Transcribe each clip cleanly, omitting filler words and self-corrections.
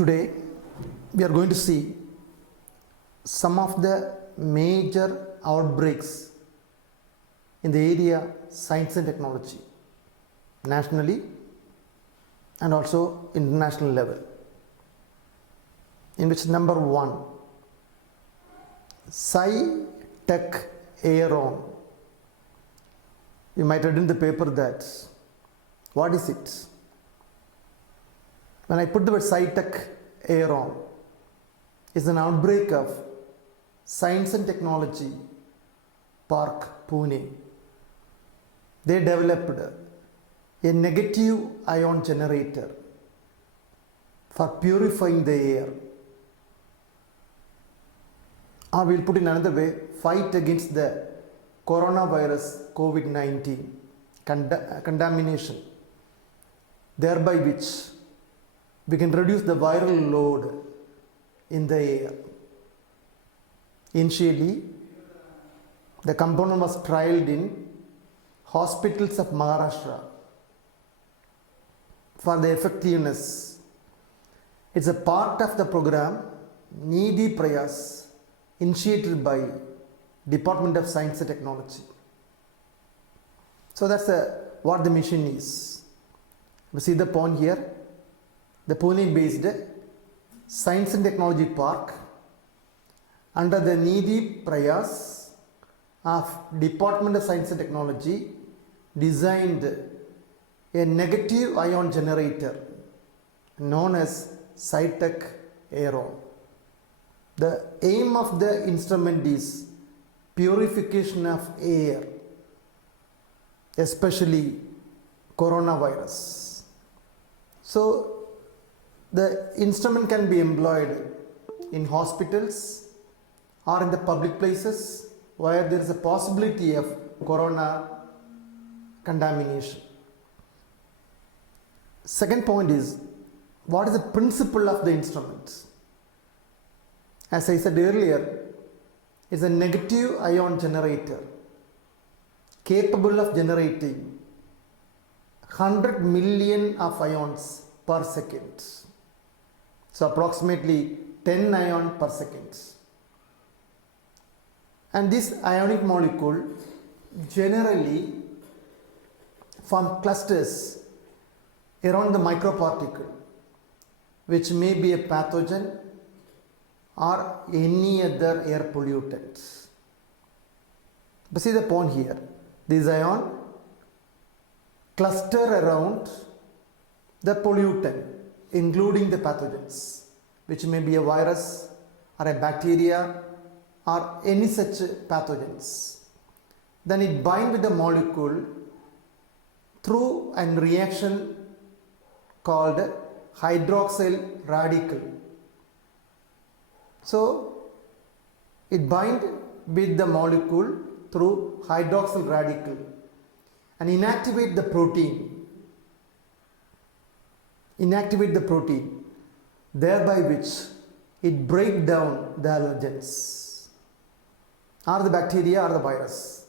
Today we are going to see some of the major outbreaks in the area science and technology, nationally and also international level, in which number one, Sci-Tech Aeron. You might read in the paper that, what is it? When I put the word Sci-Tech Aeron, it's an outbreak of Science and Technology Park, Pune. They developed a negative ion generator for purifying the air. Or we'll put in another way, fight against the coronavirus COVID-19 contamination, thereby which we can reduce the viral load in the air. Initially, the component was trialed in hospitals of Maharashtra for the effectiveness. It's a part of the program Nidhi Prayas initiated by Department of Science and Technology. So that's what the mission is. You see the point here, the Pune based Science and Technology Park under the Nidhi Prayas of Department of Science and Technology designed a negative ion generator known as Sci-Tech Aeron. The aim of the instrument is purification of air, especially coronavirus. So the instrument can be employed in hospitals or in the public places where there is a possibility of corona contamination. Second point is, what is the principle of the instrument? As I said earlier, it's a negative ion generator capable of generating 100 million of ions per second. So approximately 10 ion per second. And this ionic molecule generally form clusters around the microparticle, which may be a pathogen or any other air pollutant. But see the point here, this ion cluster around the pollutant, including the pathogens, which may be a virus or a bacteria or any such pathogens. Then it binds with the molecule through a reaction called hydroxyl radical. So it binds with the molecule through hydroxyl radical and inactivate the protein, thereby which it breaks down the allergens or the bacteria or the virus,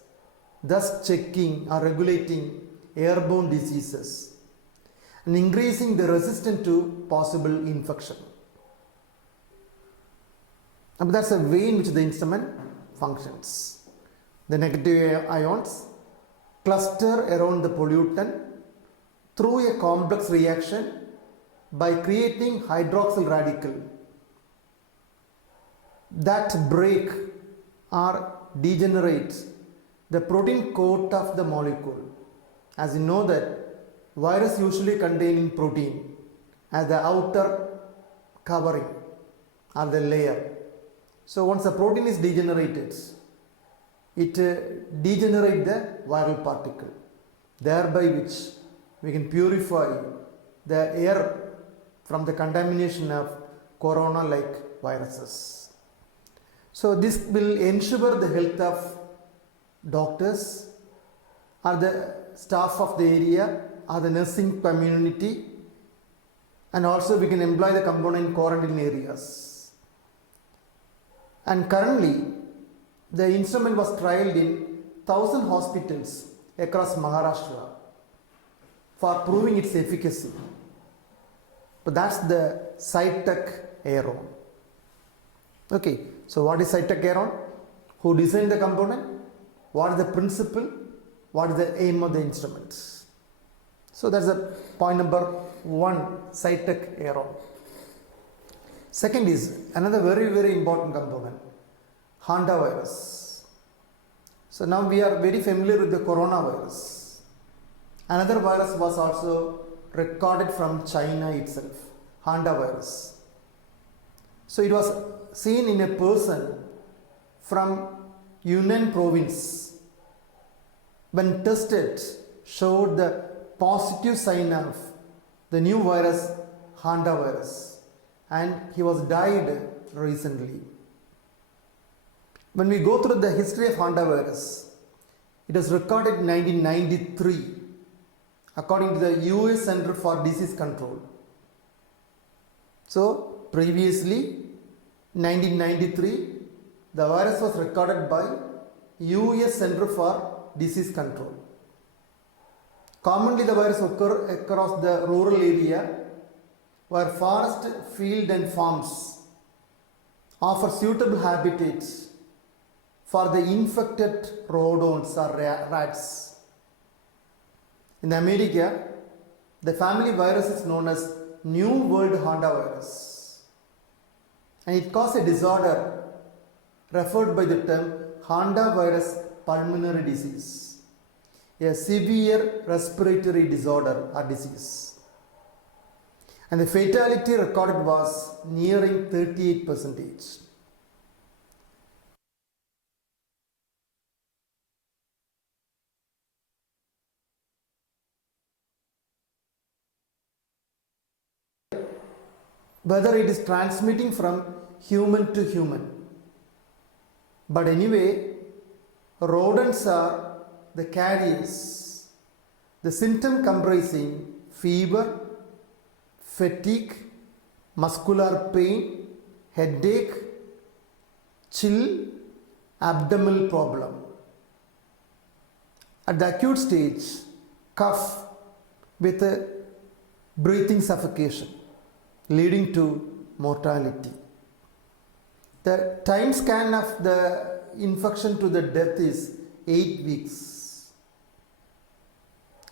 thus checking or regulating airborne diseases and increasing the resistance to possible infection. And that's the way in which the instrument functions. The negative ions cluster around the pollutant through a complex reaction by creating hydroxyl radical that break or degenerate the protein coat of the molecule. As you know that virus usually containing protein as the outer covering or the layer. So once the protein is degenerated, it degenerates the viral particle, thereby which we can purify the air from the contamination of corona-like viruses. So this will ensure the health of doctors or the staff of the area or the nursing community, and also we can employ the component in quarantine areas. And currently, the instrument was trialed in 1,000 hospitals across Maharashtra for proving its efficacy. But that's the Cytec Aeron. Okay, so what is Cytec Aeron? Who designed the component? What is the principle? What is the aim of the instrument? So that's the point number 1, Cytec Aeron. Second is another very important component, hantavirus. So now we are very familiar with the coronavirus. Another virus was also recorded from China itself, hantavirus. So it was seen in a person from Yunnan province. When tested, showed the positive sign of the new virus, hantavirus, and he was died recently. When we go through the history of hantavirus, it was recorded in 1993 according to the US Center for Disease Control. So previously, 1993, the virus was recorded by US Center for Disease Control. Commonly the virus occur across the rural area where forest, field and farms offer suitable habitats for the infected rodents or rats. In America, the family virus is known as New World hantavirus, and it causes a disorder referred by the term hantavirus pulmonary disease, a severe respiratory disorder or disease. And the fatality recorded was nearing 38%. Whether it is transmitting from human to human. But anyway, rodents are the carriers. The symptom comprising fever, fatigue, muscular pain, headache, chill, abdominal problem. At the acute stage, cough with a breathing suffocation, leading to mortality. The time span of the infection to the death is 8 weeks.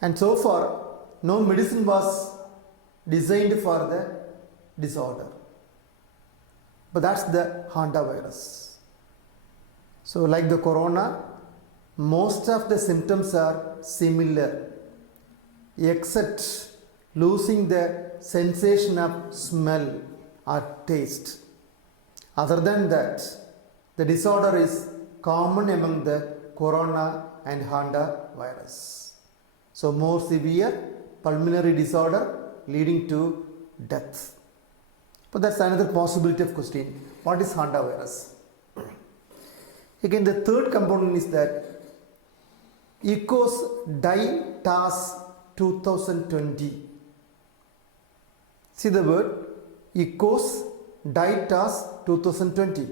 And so far, no medicine was designed for the disorder. But that's the hantavirus. So like the corona, most of the symptoms are similar, except losing the sensation of smell or taste. Other than that, the disorder is common among the corona and hantavirus. So more severe pulmonary disorder leading to death. But that's another possibility of question. What is hantavirus? Again, the third component is that KSYWB-The 2020. See the word KSYWB-The 2020.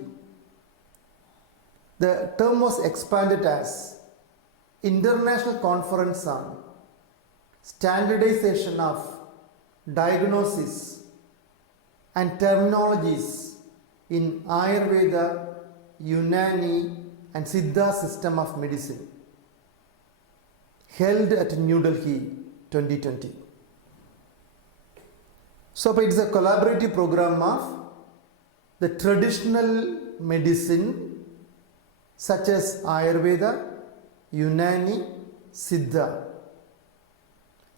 The term was expanded as International Conference on Standardization of Diagnosis and Terminologies in Ayurveda, Unani and Siddha system of medicine, held at New Delhi 2020. So it is a collaborative program of the traditional medicine such as Ayurveda, Unani, Siddha.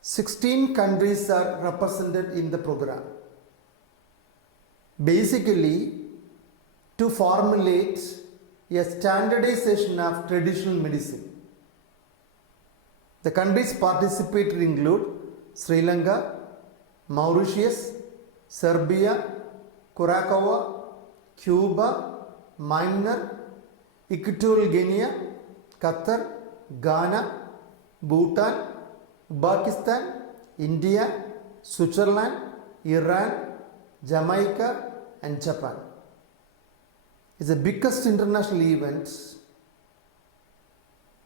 16 countries are represented in the program. Basically, to formulate a standardization of traditional medicine. The countries participated include Sri Lanka, Mauritius, Serbia, Curacao, Cuba, Myanmar, Equatorial Guinea, Qatar, Ghana, Bhutan, Pakistan, India, Switzerland, Iran, Jamaica and Japan. It's the biggest international event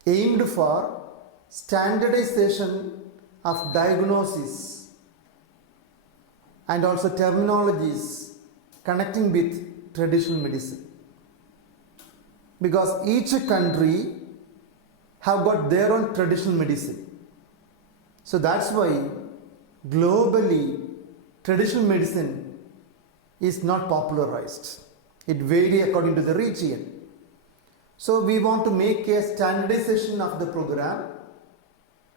aimed for standardization of diagnosis and also terminologies connecting with traditional medicine. Because each country have got their own traditional medicine. So that's why globally traditional medicine is not popularized. It varies according to the region. So we want to make a standardization of the program,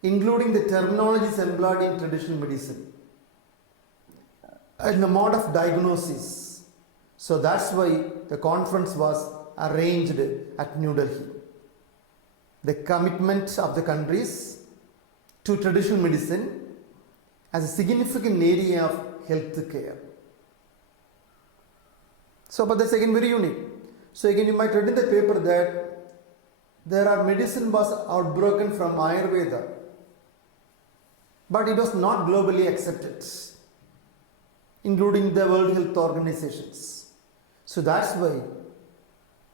including the terminologies employed in traditional medicine and the mode of diagnosis. So that's why the conference was arranged at New Delhi. The commitment of the countries to traditional medicine as a significant area of health care. So, but that's again very unique. So again you might read in the paper that there are medicine was outbroken from Ayurveda, but it was not globally accepted, including the World Health Organizations. So that's why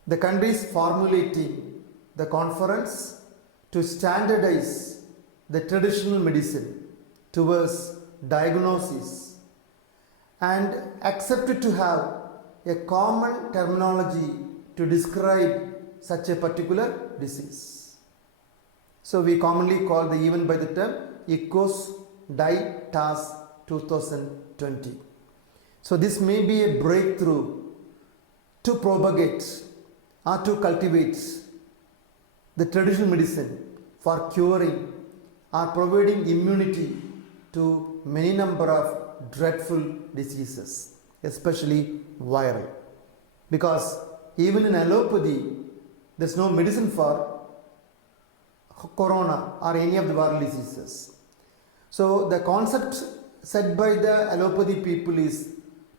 the countries formulating the conference to standardize the traditional medicine towards diagnosis and accepted to have a common terminology to describe such a particular disease. So we commonly call the event by the term KSYWB-The 2020. So this may be a breakthrough to propagate or to cultivate the traditional medicine for curing or providing immunity to many number of dreadful diseases, especially viral. Because even in allopathy, there is no medicine for corona or any of the viral diseases. So the concept set by the allopathy people is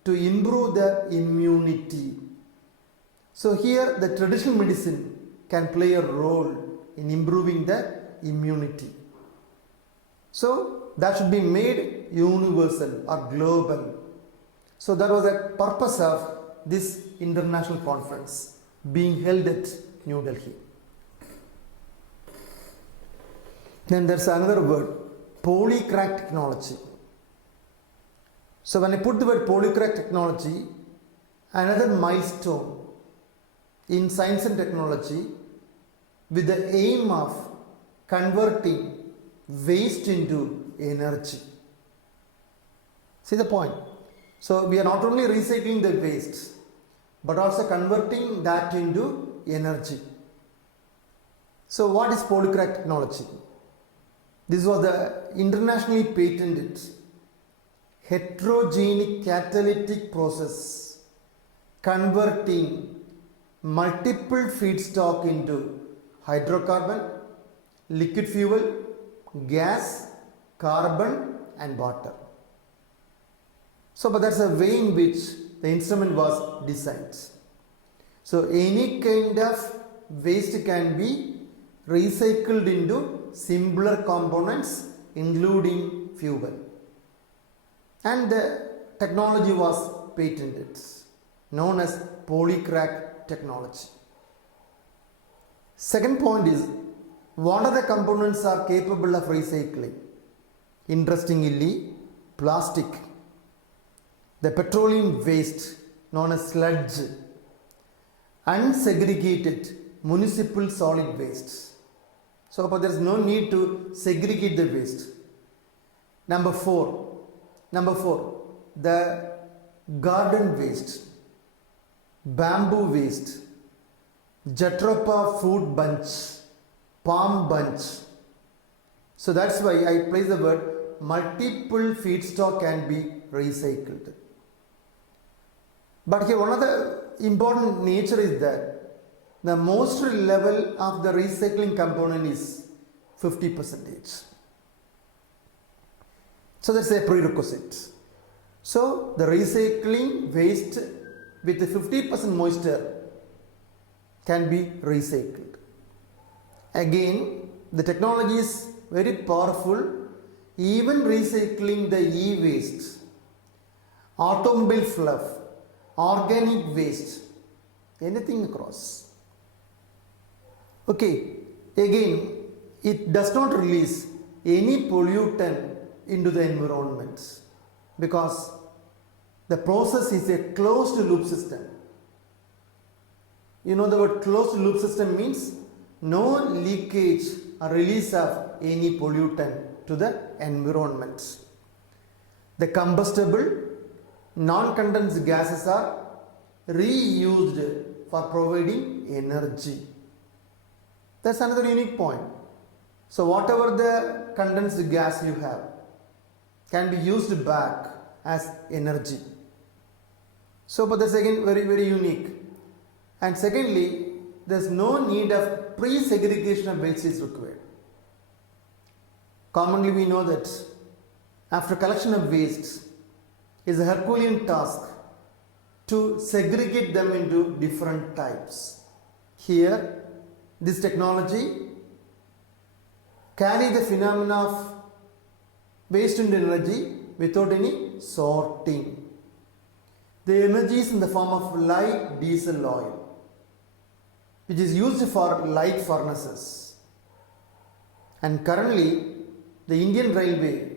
to improve the immunity. So here the traditional medicine can play a role in improving the immunity. So that should be made universal or global. So that was the purpose of this international conference being held at New Delhi. Then there's another word, polycrack technology. So when I put the word polycrack technology, another milestone in science and technology with the aim of converting waste into energy. See the point? So we are not only recycling the waste, but also converting that into energy. So what is polycrack technology? This was the internationally patented heterogenic catalytic process converting multiple feedstock into hydrocarbon, liquid fuel, gas, carbon and water. So but that's a way in which the instrument was designed. So any kind of waste can be recycled into simpler components including fuel. And the technology was patented, known as polycrack technology. Second point is, what are the components are capable of recycling? Interestingly, plastic, the petroleum waste known as sludge, unsegregated municipal solid waste. So but there is no need to segregate the waste. Number four, the garden waste, bamboo waste, jatropha fruit bunch, palm bunch. So that's why I place the word multiple feedstock can be recycled. But here one of the important nature is that the most level of the recycling component is 50%. So that's a prerequisite. So the recycling waste with 50% moisture can be recycled. Again, the technology is very powerful, even recycling the e-waste, automobile fluff, organic waste, anything across. Okay, again, it does not release any pollutant into the environment because The process is a closed loop system. You know the word closed loop system means no leakage or release of any pollutant to the environment. The combustible non-condensed gases are reused for providing energy. That's another unique point. So whatever the condensed gas you have can be used back as energy. So but that's again very, very unique. And secondly, there's no need of pre-segregation of waste is required. Commonly we know that after collection of waste is a Herculean task to segregate them into different types. Here, this technology carry the phenomena of waste into energy without any sorting. The energy is in the form of light diesel oil, which is used for light furnaces. And currently, the Indian Railway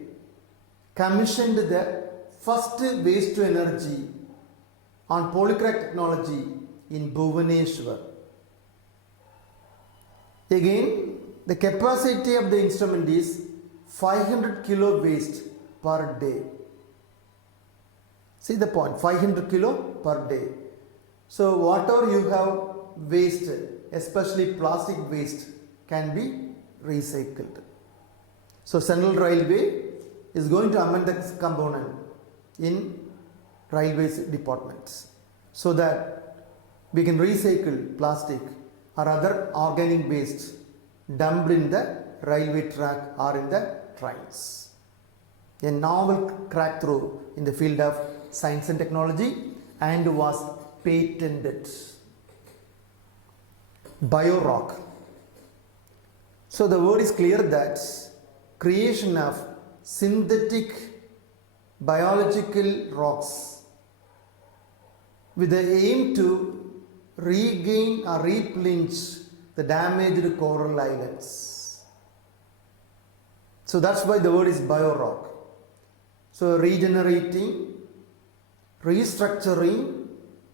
commissioned the first waste to energy on polycrack technology in Bhubaneswar. Again, the capacity of the instrument is 500 kilo waste per day. See the point, 500 kilo per day. So whatever you have waste, especially plastic waste, can be recycled. So Central Railway is going to amend this component in railways departments so that we can recycle plastic or other organic waste dumped in the railway track or in the trains. A novel crackthrough in the field of science and technology and was patented. Biorock. So the word is clear that creation of synthetic biological rocks with the aim to regain or replenish the damaged coral islands. So that's why the word is biorock. So regenerating, restructuring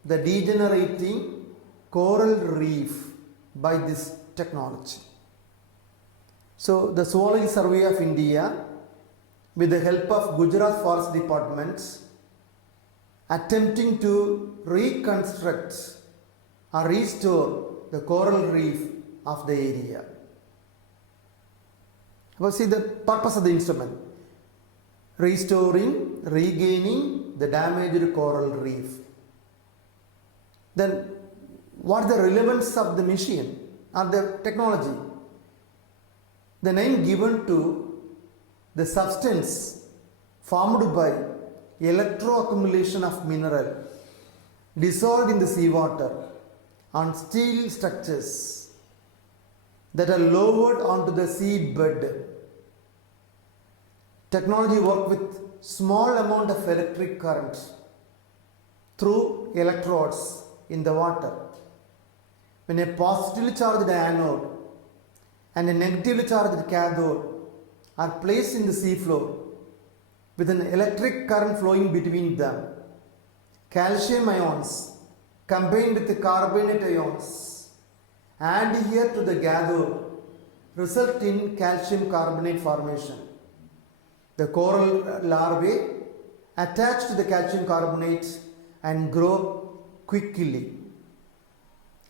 the degenerating coral reef by this technology. So the Zoology Survey of India, with the help of Gujarat Forest Department, attempting to reconstruct or restore the coral reef of the area. Well, see the purpose of the instrument: restoring, regaining the damaged coral reef. Then what is the relevance of the machine or the technology? The name given to the substance formed by electroaccumulation of mineral dissolved in the seawater on steel structures that are lowered onto the seabed. Technology works with small amount of electric current through electrodes in the water. When a positively charged anode and a negatively charged cathode are placed in the seafloor with an electric current flowing between them, calcium ions combined with the carbonate ions adhere to the cathode result in calcium carbonate formation. The coral larvae attach to the calcium carbonate and grow quickly.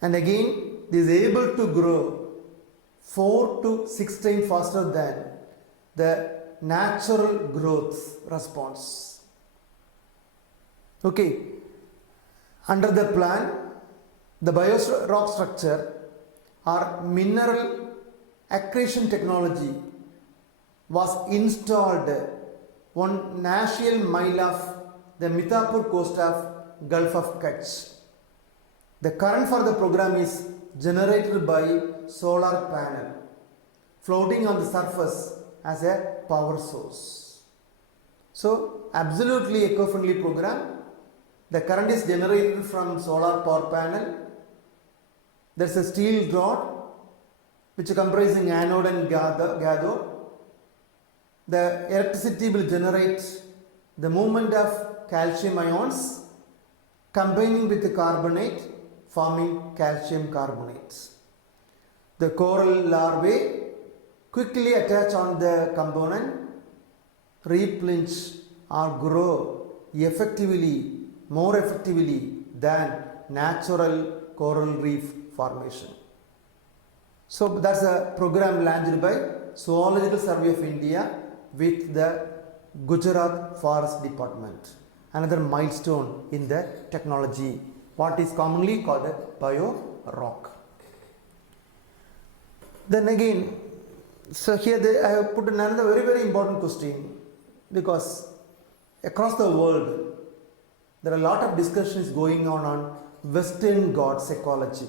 And again, it is able to grow 4 to 6 times faster than the natural growth response. Okay, under the plan, the biorock structure or mineral accretion technology was installed 1 nautical mile of the Mithapur coast of Gulf of Kutch. The current for the program is generated by solar panel floating on the surface as a power source. So absolutely eco-friendly program. The current is generated from solar power panel. There is a steel rod which comprising anode and cathode. The electricity will generate the movement of calcium ions combining with the carbonate, forming calcium carbonates. The coral larvae quickly attach on the component, replenish or grow more effectively than natural coral reef formation. So that's a program launched by Zoological Survey of India with the Gujarat Forest Department. Another milestone in the technology, what is commonly called a bio-rock. Then again, so here I have put another very important question, because across the world there are a lot of discussions going on Western Ghats ecology.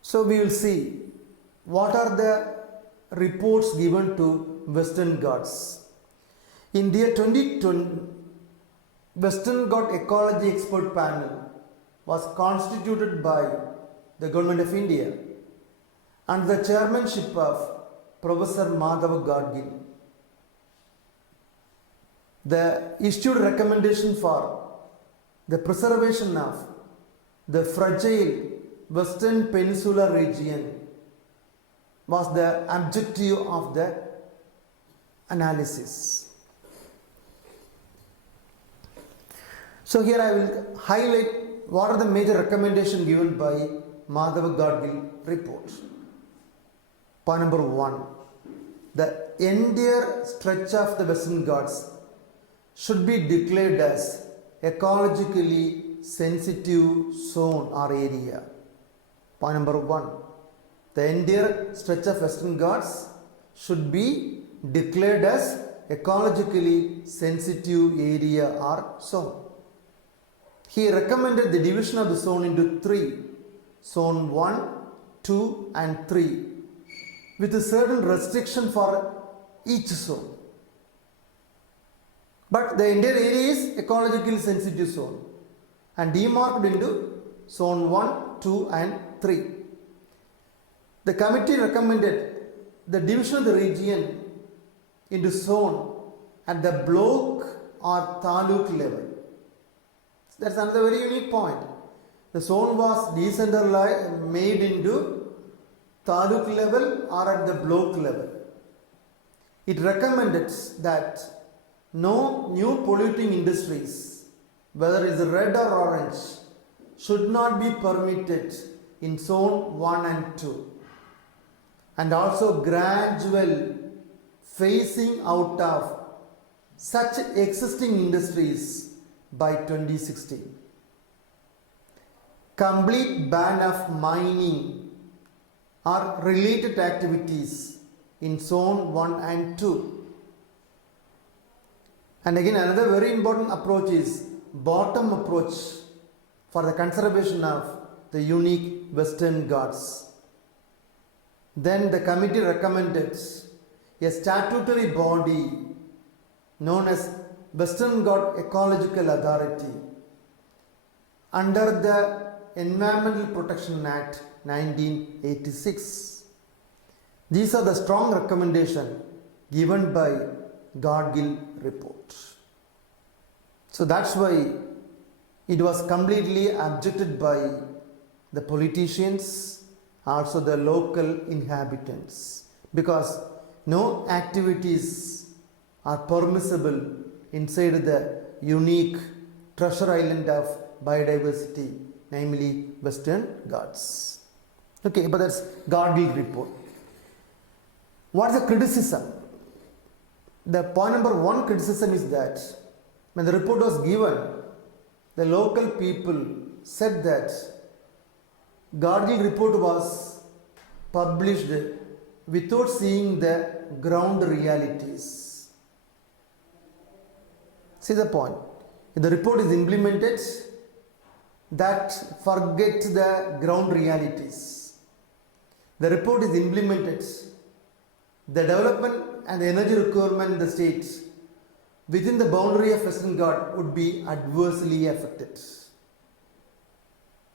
So we will see what are the reports given to Western Ghats. In the year 2020, Western Ghat Ecology Expert Panel was constituted by the Government of India under the chairmanship of Professor Madhav Gadgil. The issued recommendation for the preservation of the fragile Western Peninsular region was the objective of the analysis. So here I will highlight what are the major recommendations given by Madhav Gadgil report. Point number 1. The entire stretch of the Western Ghats should be declared as ecologically sensitive zone or area. Point number 1. The entire stretch of Western Ghats should be declared as ecologically sensitive area or zone. He recommended the division of the zone into 3, zone 1, 2 and 3, with a certain restriction for each zone. But the entire area is ecologically sensitive zone and demarked into zone 1, 2 and 3. The committee recommended the division of the region into zone at the block or taluk level. That's another very unique point. The zone was decentralized, made into taluk level or at the block level. It recommended that no new polluting industries, whether it is red or orange, should not be permitted in zone 1 and 2. And also gradual phasing out of such existing industries by 2016. Complete ban of mining or related activities in zone 1 and 2. And again, another very important approach is bottom approach for the conservation of the unique Western Ghats. Then the committee recommended a statutory body known as Western Ghat Ecological Authority under the Environmental Protection Act 1986. These are the strong recommendations given by Gadgil report. So that's why it was completely objected by the politicians, also the local inhabitants, because no activities are permissible inside the unique treasure island of biodiversity, namely Western Ghats. Okay, but that's Gadgil report. What is the criticism? The point number 1 criticism is that when the report was given, the local people said that Gadgil report was published without seeing the ground realities. See the point. If the report is implemented, that forget the ground realities. The report is implemented, the development and the energy requirement in the states within the boundary of Western Ghat would be adversely affected.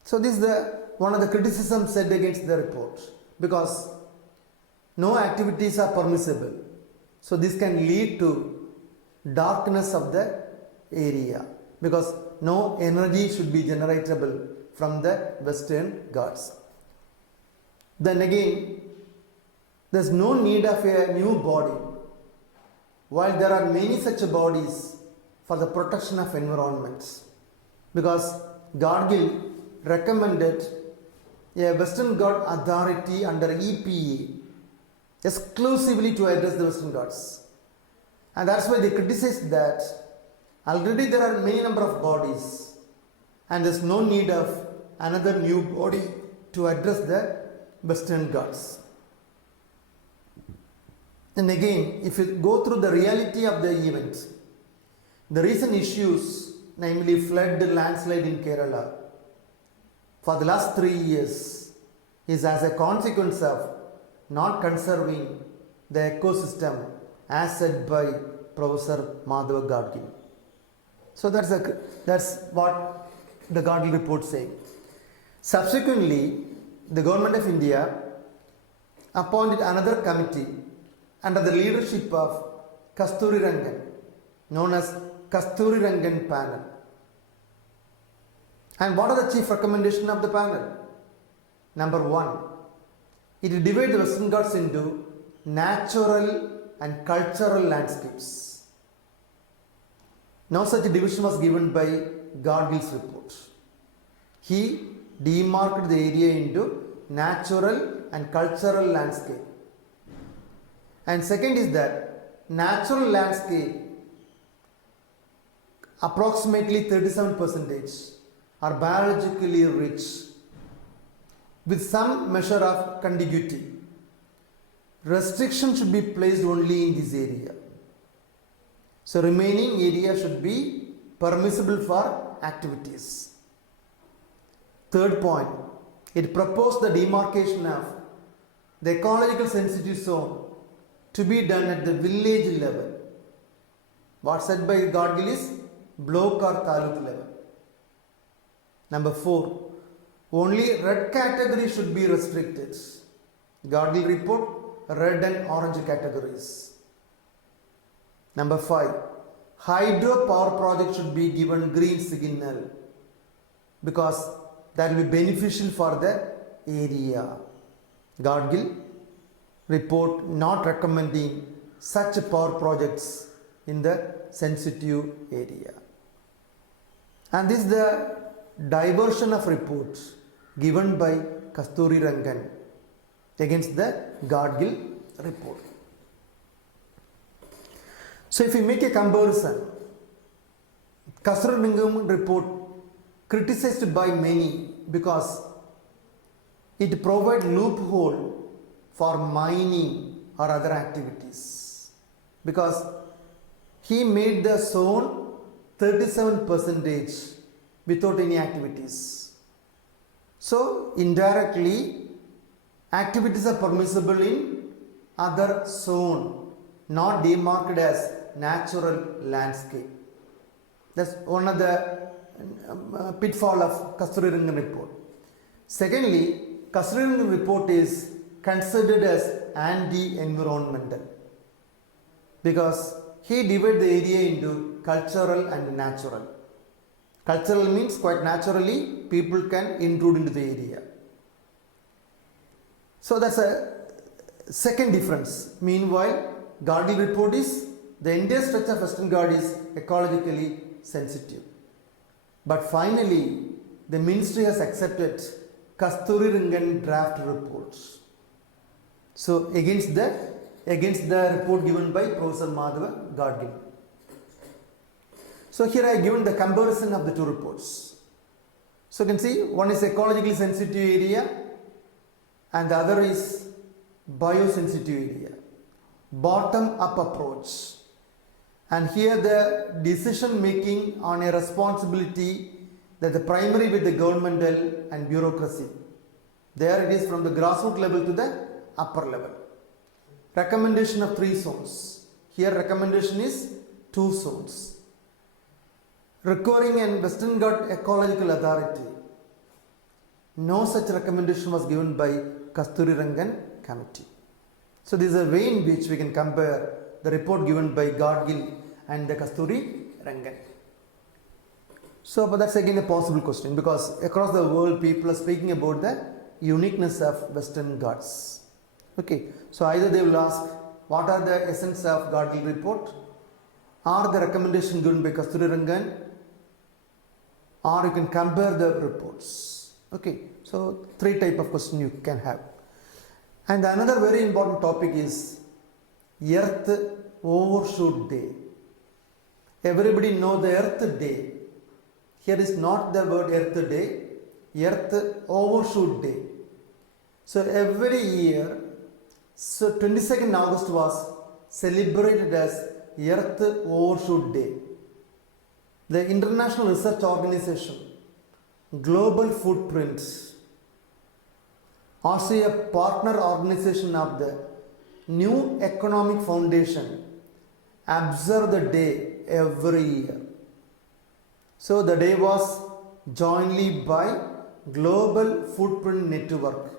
So this is one of the criticisms said against the report, because no activities are permissible. So this can lead to darkness of the area because no energy should be generatable from the Western Ghats. Then again, there's no need of a new body, while there are many such bodies for the protection of environments, because Gadgil recommended a Western Ghat authority under EPA exclusively to address the Western Ghats. And that's why they criticized that already there are many number of bodies and there's no need of another new body to address the Western Ghats. And again, if you go through the reality of the event, the recent issues, namely flood, landslide in Kerala, for the last 3 years, is as a consequence of not conserving the ecosystem as said by Professor Madhav Gadgil. So that's what the Gadgil report says. Subsequently, the Government of India appointed another committee under the leadership of Kasturi Rangan, known as Kasturi Rangan panel. And what are the chief recommendations of the panel? Number 1, it will divide the Western Ghats into natural and cultural landscapes. No such division was given by Gadgil's report. He demarked the area into natural and cultural landscape. And second is that natural landscape, approximately 37%, are biologically rich with some measure of contiguity. Restriction should be placed only in this area. So remaining area should be permissible for activities. Third point, it proposed the demarcation of the ecological sensitive zone to be done at the village level. What said by Gadgil is block or taluk level. Number 4, only red category should be restricted. Gadgil report, red and orange categories. Number 5, hydro power project should be given green signal because that will be beneficial for the area. Gadgil report not recommending such power projects in the sensitive area. And this is the diversion of reports given by Kasturi Rangan against the Gadgil report. So if we make a comparison, Kasturi Rangan report criticized by many because it provides loophole for mining or other activities, because he made the zone 37% without any activities. So indirectly activities are permissible in other zone, not demarked as natural landscape. That's one of the pitfall of Kasturi Rangan report. Secondly, Kasturi Rangan report is considered as anti-environmental because he divided the area into cultural and natural. Cultural means quite naturally people can intrude into the area. So that's a second difference. Meanwhile, Gadgil report is the entire stretch of Western Ghats is ecologically sensitive. But finally, the ministry has accepted Kasturi Rangan draft reports. So against the report given by Professor Madhav Gadgil. So here I have given the comparison of the two reports. So you can see one is ecologically sensitive area and the other is biosensitive area. Bottom up approach. And here the decision making on a responsibility that the primary with the governmental and bureaucracy. There it is from the grassroots level to the upper level. Recommendation of 3 zones. Here recommendation is 2 zones. Requiring an Western Ghat Ecological Authority. No such recommendation was given by Kasturi Rangan committee. So this is a way in which we can compare the report given by Gadgil and the Kasturi Rangan. So, but that's again a possible question, because across the world people are speaking about the uniqueness of Western Ghats. Okay, so either they will ask what are the essence of Gargle report, or the recommendation given by Kasturirangan, or you can compare the reports. Okay, so three type of question you can have. And another very important topic is Earth Overshoot Day. Everybody know the Earth Day. Here is not the word Earth Day, Earth Overshoot Day. So every year, so 22nd August was celebrated as Earth Overshoot Day. The International Research Organization, Global Footprints, also a partner organization of the New Economic Foundation, observe the day every year. So the day was jointly by Global Footprint Network,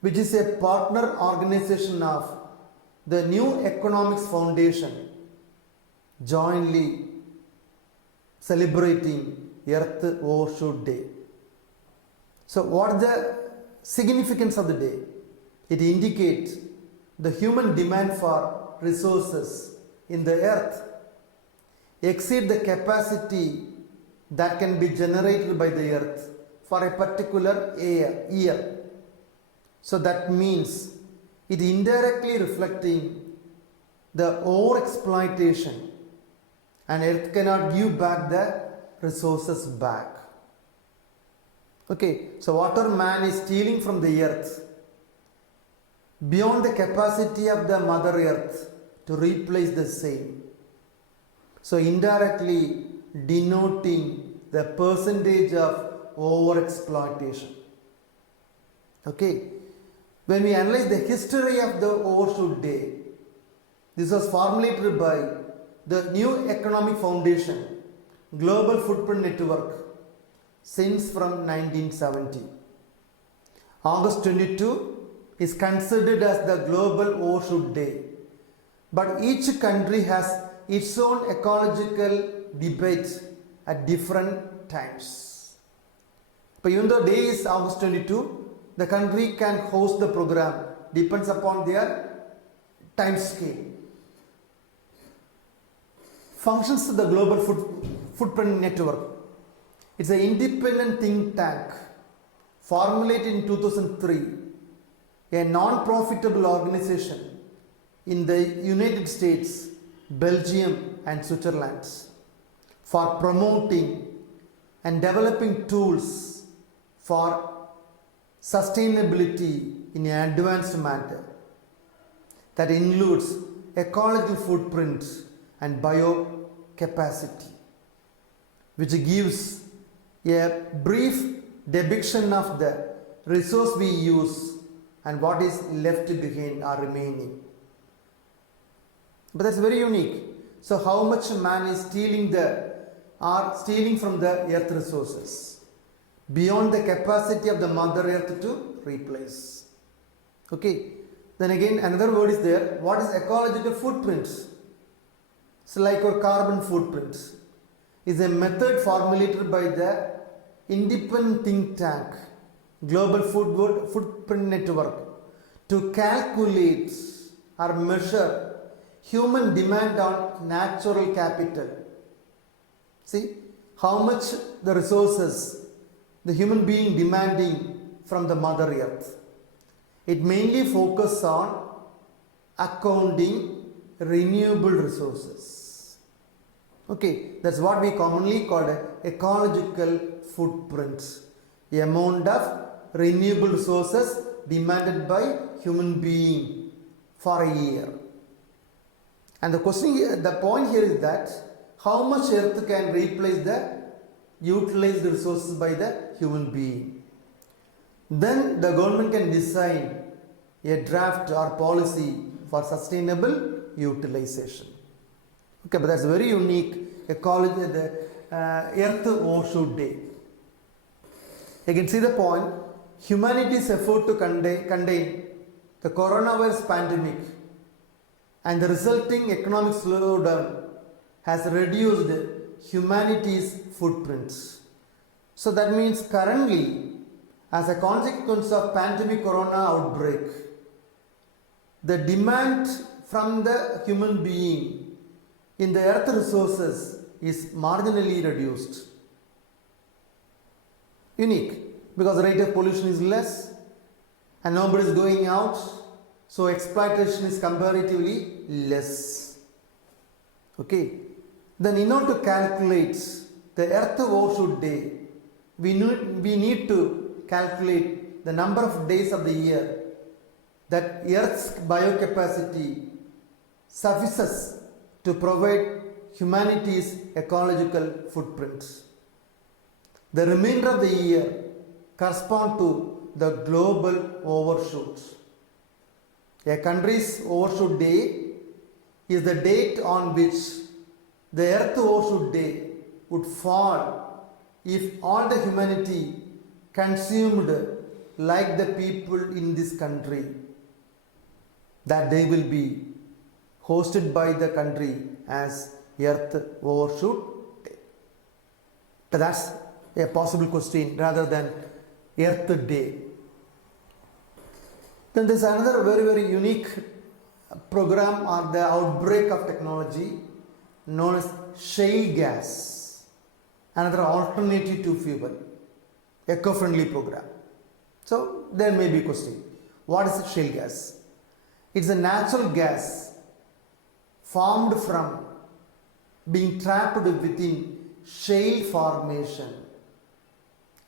which is a partner organization of the New Economics Foundation, jointly celebrating Earth Overshoot Day. So what is the significance of the day? It indicates the human demand for resources in the earth exceed the capacity that can be generated by the earth for a particular year. So that means it indirectly reflecting the overexploitation, and earth cannot give back the resources back. Okay, so whatever man is stealing from the earth beyond the capacity of the mother earth to replace the same. So indirectly denoting the percentage of overexploitation. Okay, when we analyze the history of the Overshoot Day, this was formulated by the New Economic Foundation, Global Footprint Network, since from 1970. August 22 is considered as the Global Overshoot Day, but each country has its own ecological debate at different times. But even though day is August 22, the country can host the program, depends upon their time scale. Functions of the Global Footprint Network. It's an independent think tank formulated in 2003, a non-profitable organization in the United States, Belgium and Switzerland for promoting and developing tools for sustainability in an advanced manner that includes ecological footprint and biocapacity, which gives a brief depiction of the resource we use and what is left behind or remaining. But that's very unique. So how much man is stealing from the earth resources beyond the capacity of the mother earth to replace. Okay, then again another word is there. What is ecological footprints? So like our carbon footprints is a method formulated by the independent think tank Global Footprint Network to calculate or measure human demand on natural capital. See how much the resources the human being demanding from the mother earth. It mainly focuses on accounting renewable resources. Okay, that's what we commonly call ecological footprints. The amount of renewable resources demanded by human being for a year. And the point here is that how much earth can replace the utilized resources by the human being. Then the government can design a draft or policy for sustainable utilization. Okay, but that's very unique ecology, the Earth Overshoot Day. You can see the point. Humanity's effort to contain the coronavirus pandemic and the resulting economic slowdown has reduced humanity's footprints. So that means currently, as a consequence of pandemic corona outbreak, the demand from the human being in the earth resources is marginally reduced. Unique, because the rate of pollution is less and nobody is going out, so exploitation is comparatively less. Okay. Then in order to calculate the earth overshoot day, we need to calculate the number of days of the year that Earth's biocapacity suffices to provide humanity's ecological footprints. The remainder of the year correspond to the global overshoots. A country's overshoot day is the date on which the Earth overshoot day would fall if all the humanity consumed like the people in this country. That day will be hosted by the country as Earth overshoot day. But that's a possible question rather than Earth day. Then there's another very unique program or the outbreak of technology known as shale gas, another alternative to fuel, eco-friendly program. So there may be a question, what is shale gas? It's a natural gas formed from being trapped within shale formation.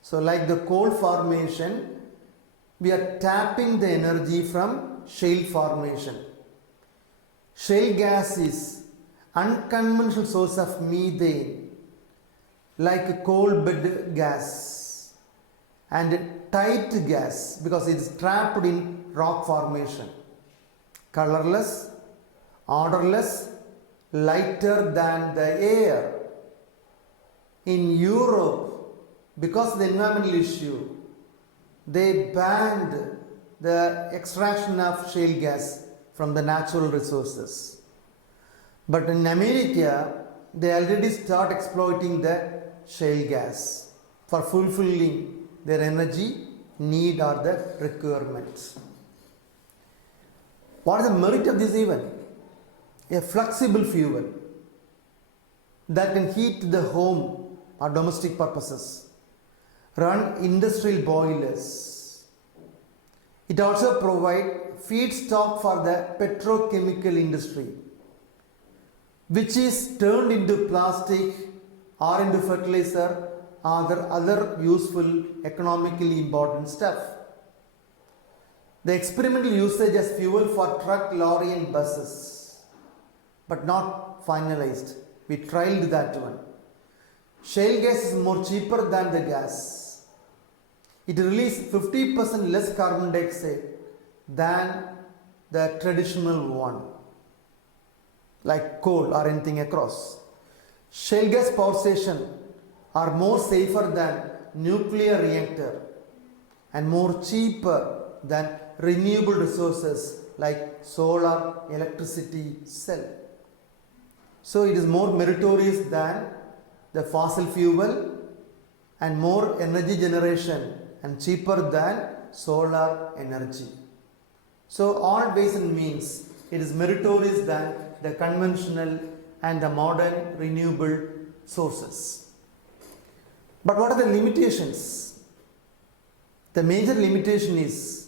So like the coal formation, we are tapping the energy from shale formation. Shale gas is unconventional source of methane like coal bed gas and tight gas because it is trapped in rock formation. Colorless, odorless, lighter than the air. In Europe, because of the environmental issue, they banned the extraction of shale gas from the natural resources. But in America, they already start exploiting the shale gas for fulfilling their energy need or the requirements. What is the merit of this even? A flexible fuel that can heat the home or domestic purposes, run industrial boilers. It also provides feedstock for the petrochemical industry, which is turned into plastic or into fertilizer or other useful economically important stuff. The experimental usage as fuel for truck, lorry and buses, but not finalized. We trialed that one. Shale gas is more cheaper than the gas. It releases 50% less carbon dioxide than the traditional one, like coal or anything across. Shale gas power station are more safer than nuclear reactor and more cheaper than renewable resources like solar electricity cell. So it is more meritorious than the fossil fuel and more energy generation and cheaper than solar energy. So all ways and means it is meritorious than the conventional and the modern renewable sources. But what are the limitations? The major limitation is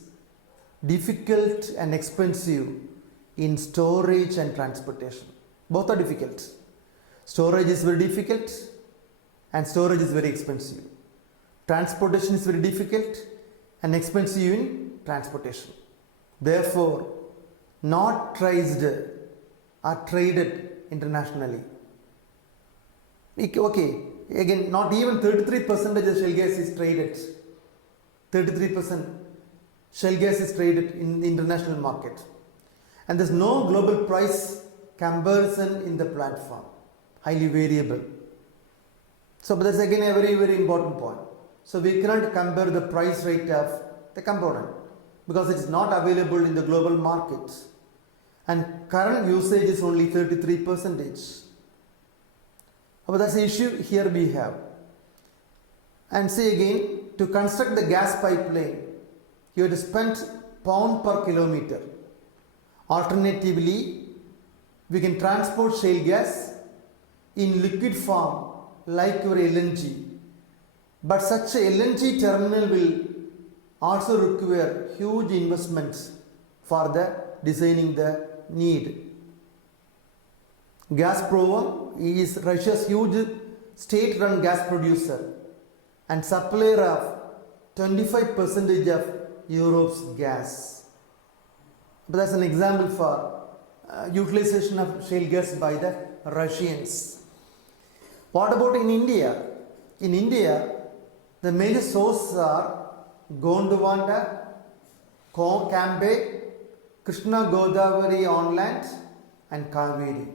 difficult and expensive in storage and transportation. Both are difficult. Storage is very difficult and storage is very expensive. Transportation is very difficult and expensive in transportation. Therefore, not traced or traded internationally. Okay, again, not even 33% of shale gas is traded. 33% shale gas is traded in the international market. And there's no global price comparison in the platform. Highly variable. So, but that's again a very important point. So, we cannot compare the price rate of the component because it is not available in the global market. And current usage is only 33%. But that's the issue here we have. And see again, to construct the gas pipeline, you have to spend pound per kilometer. Alternatively, we can transport shale gas in liquid form like your LNG. But such a LNG terminal will also require huge investments for the designing the need. Gazprom is Russia's huge state-run gas producer and supplier of 25% of Europe's gas. But that's an example for utilization of shale gas by the Russians. What about in India? In India, the major sources are Gondwana, Kambe, Krishna Godavari on land, and Kaveri.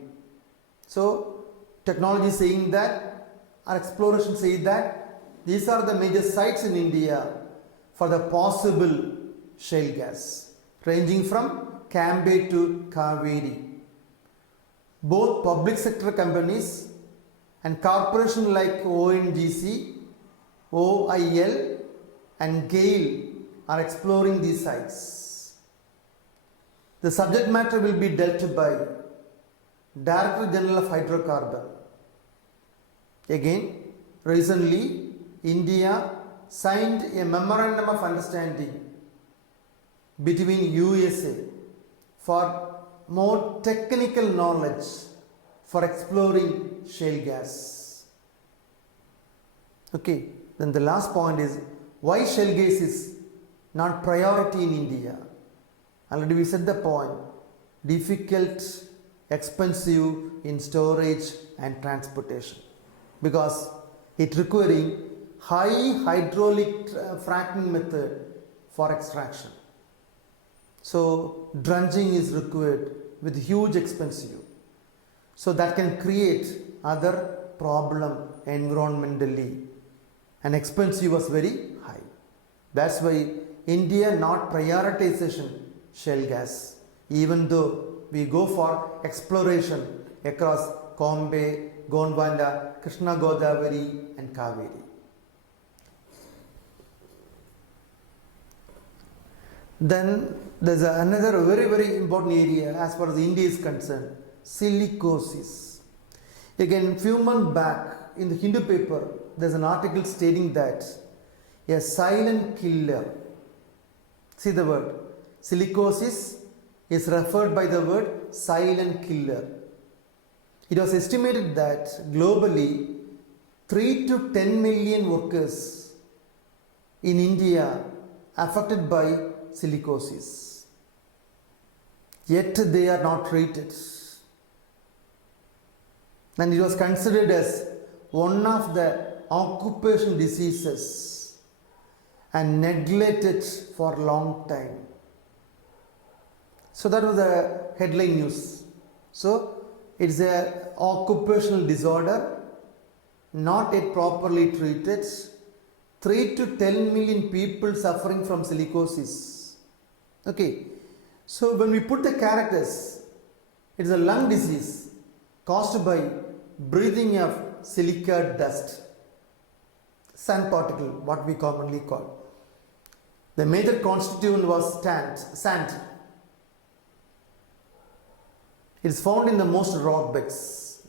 So, technology is saying that, our exploration says that these are the major sites in India for the possible shale gas, ranging from Kambe to Kaveri. Both public sector companies and corporations like ONGC, OIL, and GAIL are exploring these sites. The subject matter will be dealt by Director General of Hydrocarbon. Again, recently, India signed a memorandum of understanding between USA for more technical knowledge for exploring shale gas. Okay, then the last point is why shale gas is not priority in India. Already we said the point, difficult, expensive in storage and transportation, because it requiring high hydraulic fracking method for extraction. So dredging is required with huge expensive. So that can create other problem environmentally, and expensive was very high. That's why India not prioritization shale gas, even though we go for exploration across Kambe, Gondwana, Krishna Godavari, and Kaveri. Then there's another very important area as far as India is concerned, silicosis. Again, few months back in the Hindu paper, there's an article stating that a silent killer, see the word, silicosis is referred by the word silent killer. It was estimated that globally 3 to 10 million workers in India affected by silicosis. Yet they are not treated. And it was considered as one of the occupational diseases and neglected for a long time. So that was the headline news. So it's an occupational disorder, not yet properly treated. 3 to 10 million people suffering from silicosis. Okay, so when we put the characters, it is a lung disease caused by breathing of silica dust, sand particle, what we commonly call. The major constituent was sand. It is found in the most rock beds.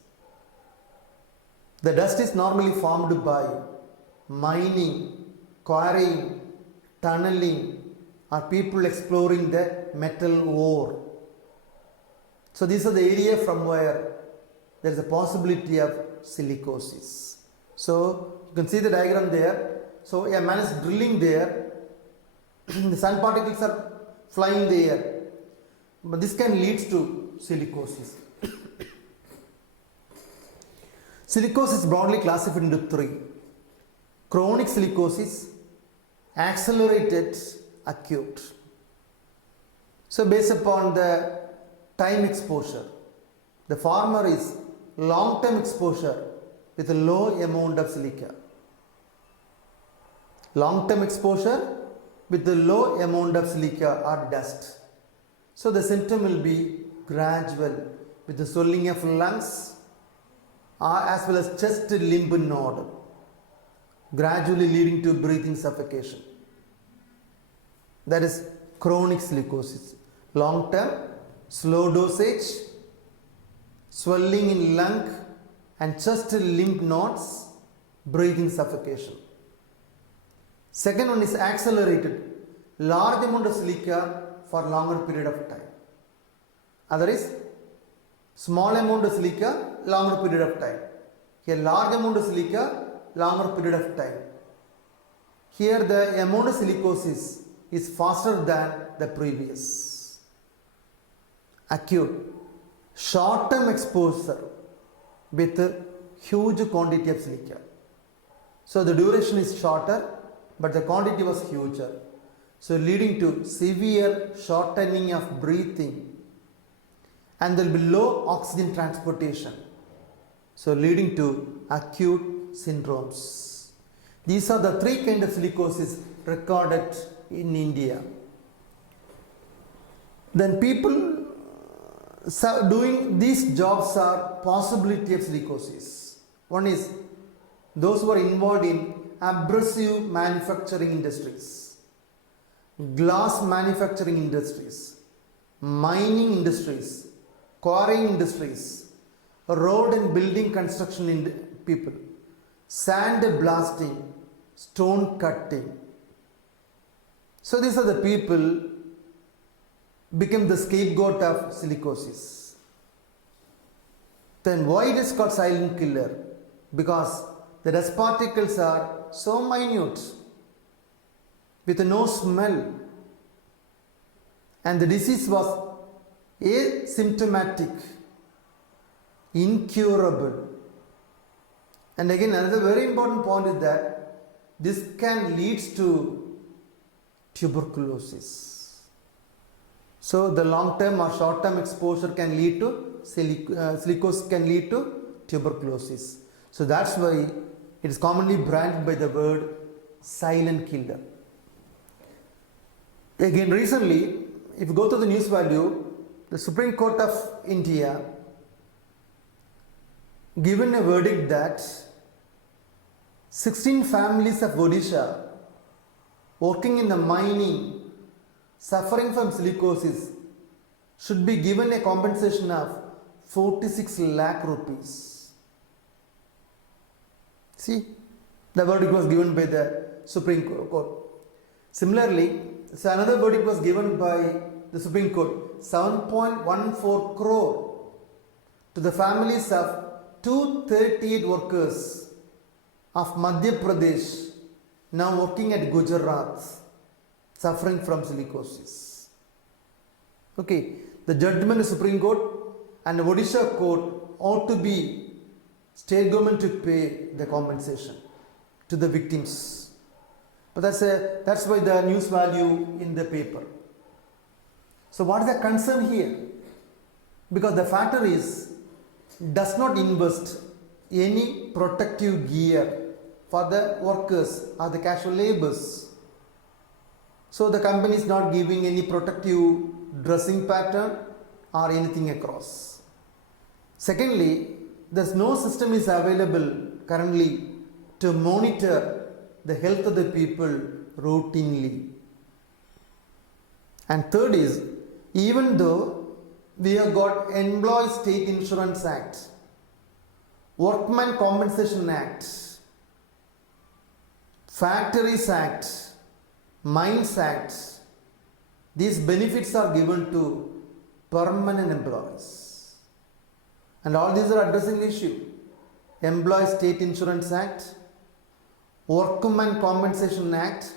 The dust is normally formed by mining, quarrying, tunneling, or people exploring the metal ore. So these are the area from where there is a possibility of silicosis. So you can see the diagram there. So a man is drilling there. The sand particles are flying in the air. But this can lead to silicosis. Silicosis is broadly classified into 3. Chronic silicosis, accelerated, acute. So based upon the time exposure, the former is long-term exposure with a low amount of silica. Long-term exposure with a low amount of silica or dust. So the symptom will be gradual with the swelling of lungs, as well as chest limb node, gradually leading to breathing suffocation. That is chronic silicosis. Long term, slow dosage, swelling in lung and chest lymph nodes, breathing suffocation. Second one is accelerated, large amount of silica for longer period of time. Other is small amount of silica, longer period of time. Here large amount of silica, longer period of time. Here the amount of silicosis is faster than the previous. Acute, short-term exposure with a huge quantity of silica. So the duration is shorter, but the quantity was huger. So leading to severe shortening of breathing, and there will be low oxygen transportation. So leading to acute syndromes. These are the three kinds of silicosis recorded in India. Then people doing these jobs are possibility of silicosis. One is those who are involved in abrasive manufacturing industries, glass manufacturing industries, mining industries, quarrying industries, road and building construction people, sand blasting, stone cutting. So these are the people become the scapegoat of silicosis. Then why it is called silent killer? Because the dust particles are so minute with no smell, and the disease was asymptomatic, incurable. And again, another very important point is that this can lead to tuberculosis. So the long term or short term exposure can lead to silicosis, can lead to tuberculosis. So that's why it is commonly branded by the word silent killer. Again, recently, if you go to the news value, the Supreme Court of India given a verdict that 16 families of Odisha working in the mining suffering from silicosis should be given a compensation of 46 lakh rupees. See, the verdict was given by the Supreme Court. Similarly, so another verdict was given by the Supreme Court, 7.14 crore to the families of 238 workers of Madhya Pradesh now working at Gujarat suffering from silicosis. Okay, the judgment of Supreme Court and the Odisha court ought to be state government to pay the compensation to the victims. But that's why the news value in the paper. So what is the concern here? Because the factory does not invest any protective gear for the workers or the casual laborers. So the company is not giving any protective dressing pattern or anything across. Secondly, there's no system is available currently to monitor the health of the people routinely. And third is, even though we have got Employee State Insurance Act, Workman Compensation Act, Factories Act, Mines Act, these benefits are given to permanent employees. And all these are addressing the issue. Employee State Insurance Act, Workman Compensation Act,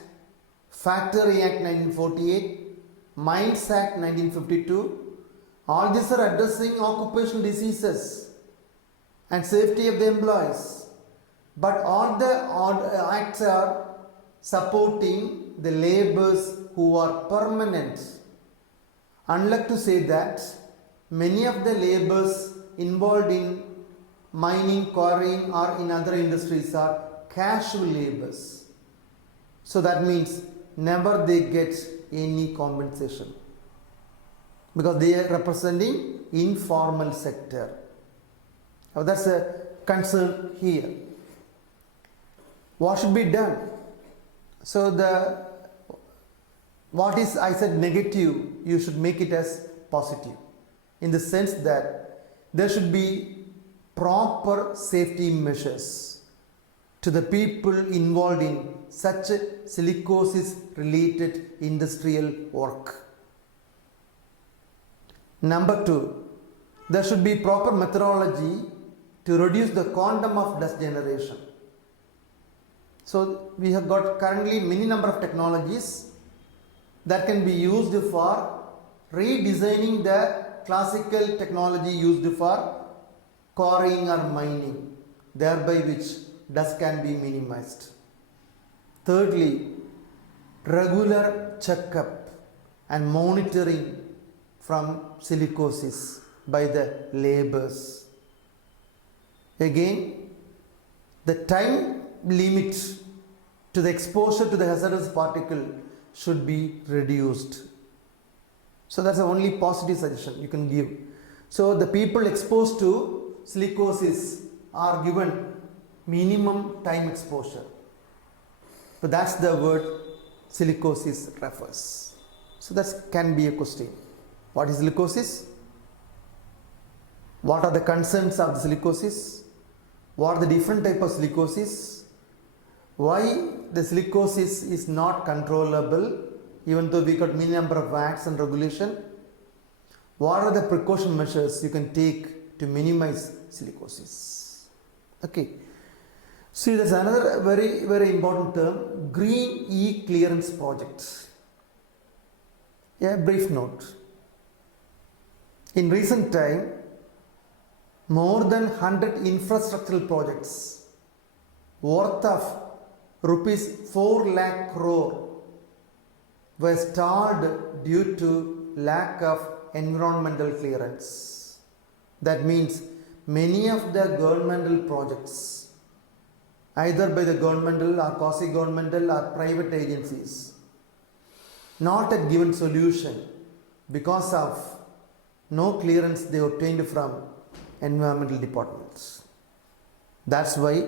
Factory Act 1948, Mines Act 1952, all these are addressing occupational diseases and safety of the employees. But all the acts are supporting the laborers who are permanent. Unlike to say that many of the laborers involved in mining, quarrying or in other industries are casual laborers. So that means never they get any compensation because they are representing informal sector. Now that's a concern here. What should be done? So what is I said negative, you should make it as positive, in the sense that there should be proper safety measures to the people involved in such silicosis related industrial work. Number 2, there should be proper methodology to reduce the quantum of dust generation. So we have got currently many number of technologies that can be used for redesigning the classical technology used for quarrying or mining, thereby which dust can be minimized. Thirdly, regular checkup and monitoring from silicosis by the laborers. Again, the time limit to the exposure to the hazardous particle should be reduced. So that's the only positive suggestion you can give. So the people exposed to silicosis are given minimum time exposure. So that's the word silicosis refers. So that can be a question. What is silicosis? What are the concerns of the silicosis? What are the different types of silicosis? Why the silicosis is not controllable, even though we got many number of acts and regulation? What are the precaution measures you can take to minimize silicosis? Okay. See, there's another very, very important term, green e-clearance project. A brief note. In recent time, more than 100 infrastructural projects worth of rupees 4 lakh crore were stalled due to lack of environmental clearance. That means many of the governmental projects, either by the governmental or quasi-governmental or private agencies, not a given solution because of no clearance they obtained from environmental departments. That's why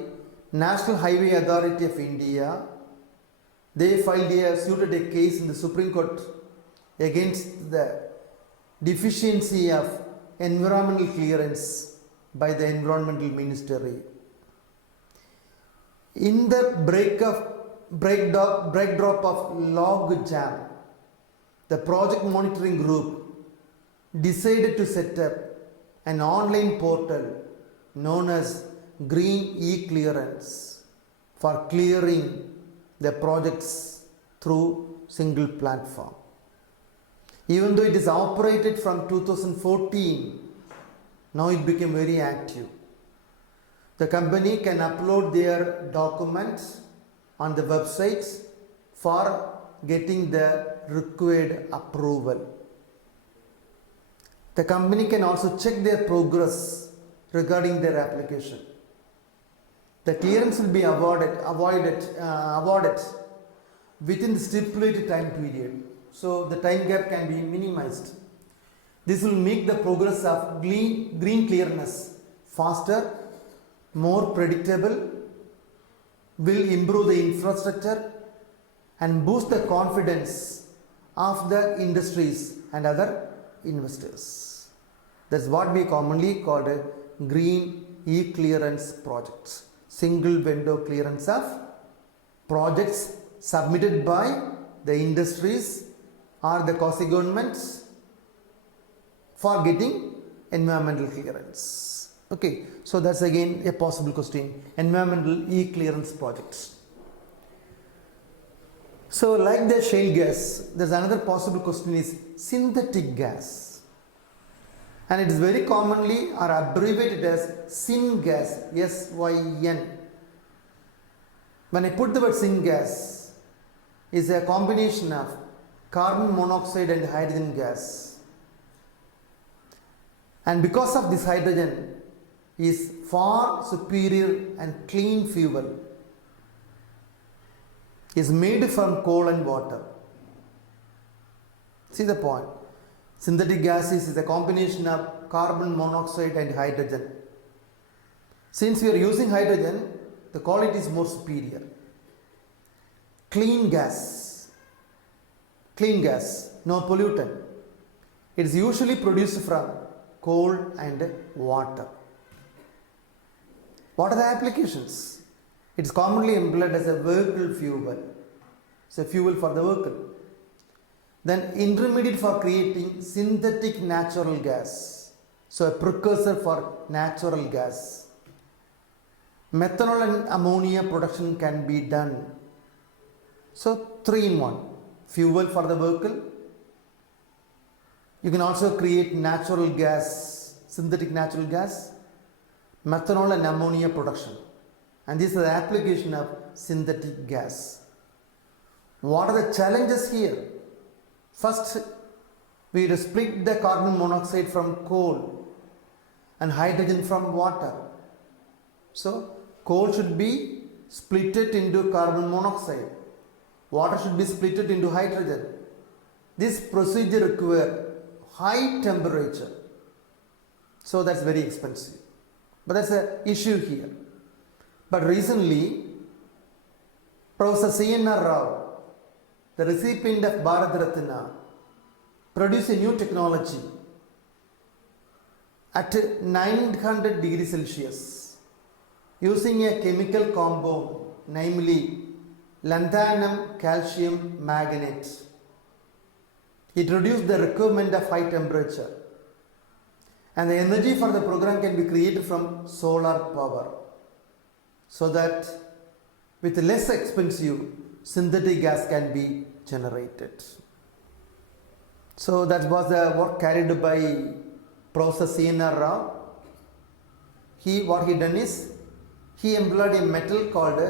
National Highway Authority of India, they filed a case in the Supreme Court against the deficiency of environmental clearance by the Environmental Ministry. In the backdrop of log jam, the project monitoring group decided to set up an online portal known as Green E-Clearance for clearing the projects through single platform. Even though it is operated from 2014, now it became very active. The company can upload their documents on the websites for getting the required approval. The company can also check their progress regarding their application. The clearance will be awarded within the stipulated time period. So the time gap can be minimized. This will make the progress of green clearness faster, more predictable, will improve the infrastructure and boost the confidence of the industries and other investors. That's what we commonly call a green e-clearance project. Single window clearance of projects submitted by the industries or the quasi-governments for getting environmental clearance. Okay, so that's again a possible question, environmental e-clearance projects. So like the shale gas, there's another possible question is synthetic gas. And it is very commonly or abbreviated as syngas, S-Y-N. When I put the word syngas, is a combination of carbon monoxide and hydrogen gas. And because of this, hydrogen is far superior and clean fuel, is made from coal and water. See the point. Synthetic gases is a combination of carbon monoxide and hydrogen. Since we are using hydrogen, the quality is more superior. Clean gas, no pollutant. It is usually produced from coal and water. What are the applications? It is commonly employed as a vehicle fuel. It's a fuel for the vehicle. Then intermediate for creating synthetic natural gas. So a precursor for natural gas. Methanol and ammonia production can be done. So 3 in 1. Fuel for the vehicle. You can also create natural gas, synthetic natural gas, methanol and ammonia production. And this is the application of synthetic gas. What are the challenges here? First, we split the carbon monoxide from coal and hydrogen from water. So, coal should be split into carbon monoxide. Water should be split into hydrogen. This procedure requires high temperature. So, that's very expensive. But that's an issue here. But recently, Professor C.N.R. Rao, the recipient of Bharat Ratna, produced a new technology at 900 degrees Celsius using a chemical compound, namely lanthanum calcium manganate. It reduced the requirement of high temperature, and the energy for the program can be created from solar power, so that with less expensive synthetic gas can be generated. So that was the work carried by Professor C.N.R. Rao. What he done is, he employed a metal called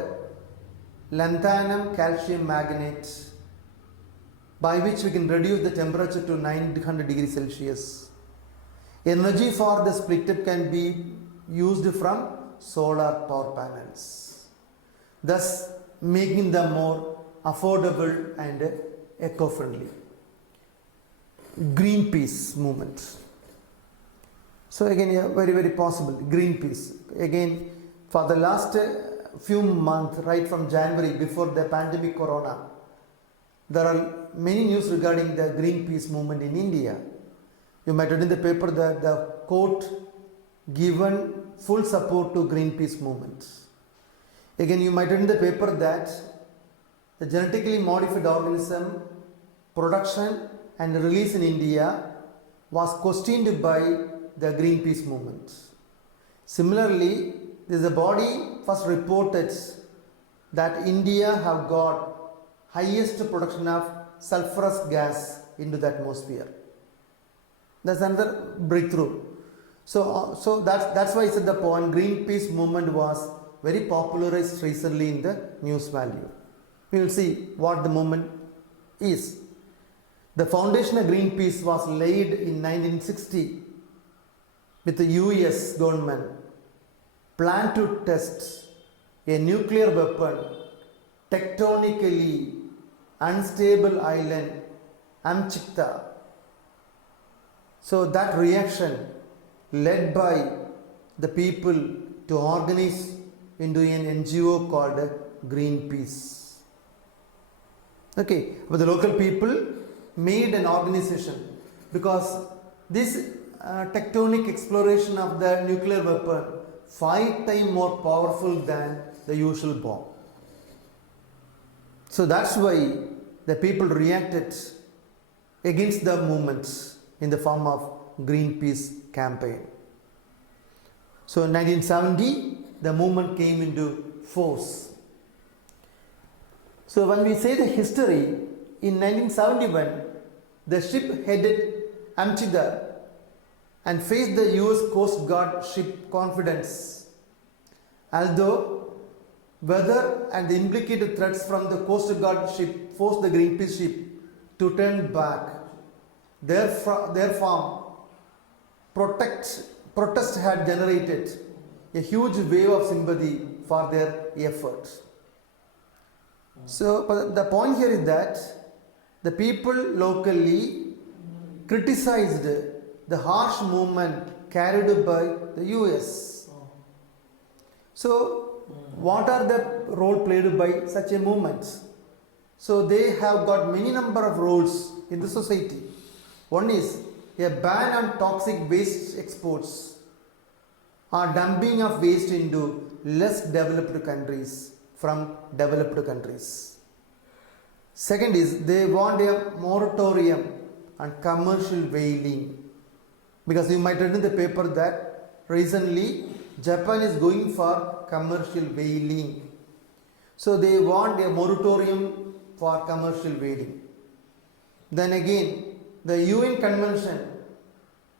lanthanum calcium manganate, by which we can reduce the temperature to 900 degrees Celsius. Energy for the split can be used from solar power panels, thus making them more affordable and eco-friendly. Greenpeace movement. So again, yeah, very, very possible. Greenpeace. Again, for the last few months, right from January, before the pandemic corona, there are many news regarding the Greenpeace movement in India. You might read in the paper that the court given full support to Greenpeace movement. Again, you might read in the paper that the genetically modified organism production and release in India was questioned by the Greenpeace movement. Similarly, there is a body first reported that India have got highest production of sulfurous gas into the atmosphere. That's another breakthrough. So that's why I said the point. Greenpeace movement was very popularized recently in the news value. We will see what the movement is. The foundation of Greenpeace was laid in 1960 with the US government planned to test a nuclear weapon tectonically unstable island Amchita. So that reaction led by the people to organize into an NGO called Greenpeace. Okay, but the local people made an organization because this tectonic exploration of the nuclear weapon 5 times more powerful than the usual bomb. So that's why the people reacted against the movements in the form of Greenpeace campaign. So in 1970, the movement came into force. So when we say the history, in 1971, the ship headed Amchita and faced the US Coast Guard ship Confidence. Although weather and the implicated threats from the Coast Guard ship forced the Greenpeace ship to turn back, their farm protest had generated a huge wave of sympathy for their efforts. So but the point here is that the people locally criticized the harsh movement carried by the US. So, what are the role played by such a movement? So, they have got many number of roles in the society. One is a ban on toxic waste exports or dumping of waste into less developed countries from developed countries. Second is they want a moratorium on commercial whaling, because you might read in the paper that recently Japan is going for commercial whaling. So they want a moratorium for commercial whaling. Then again, the UN Convention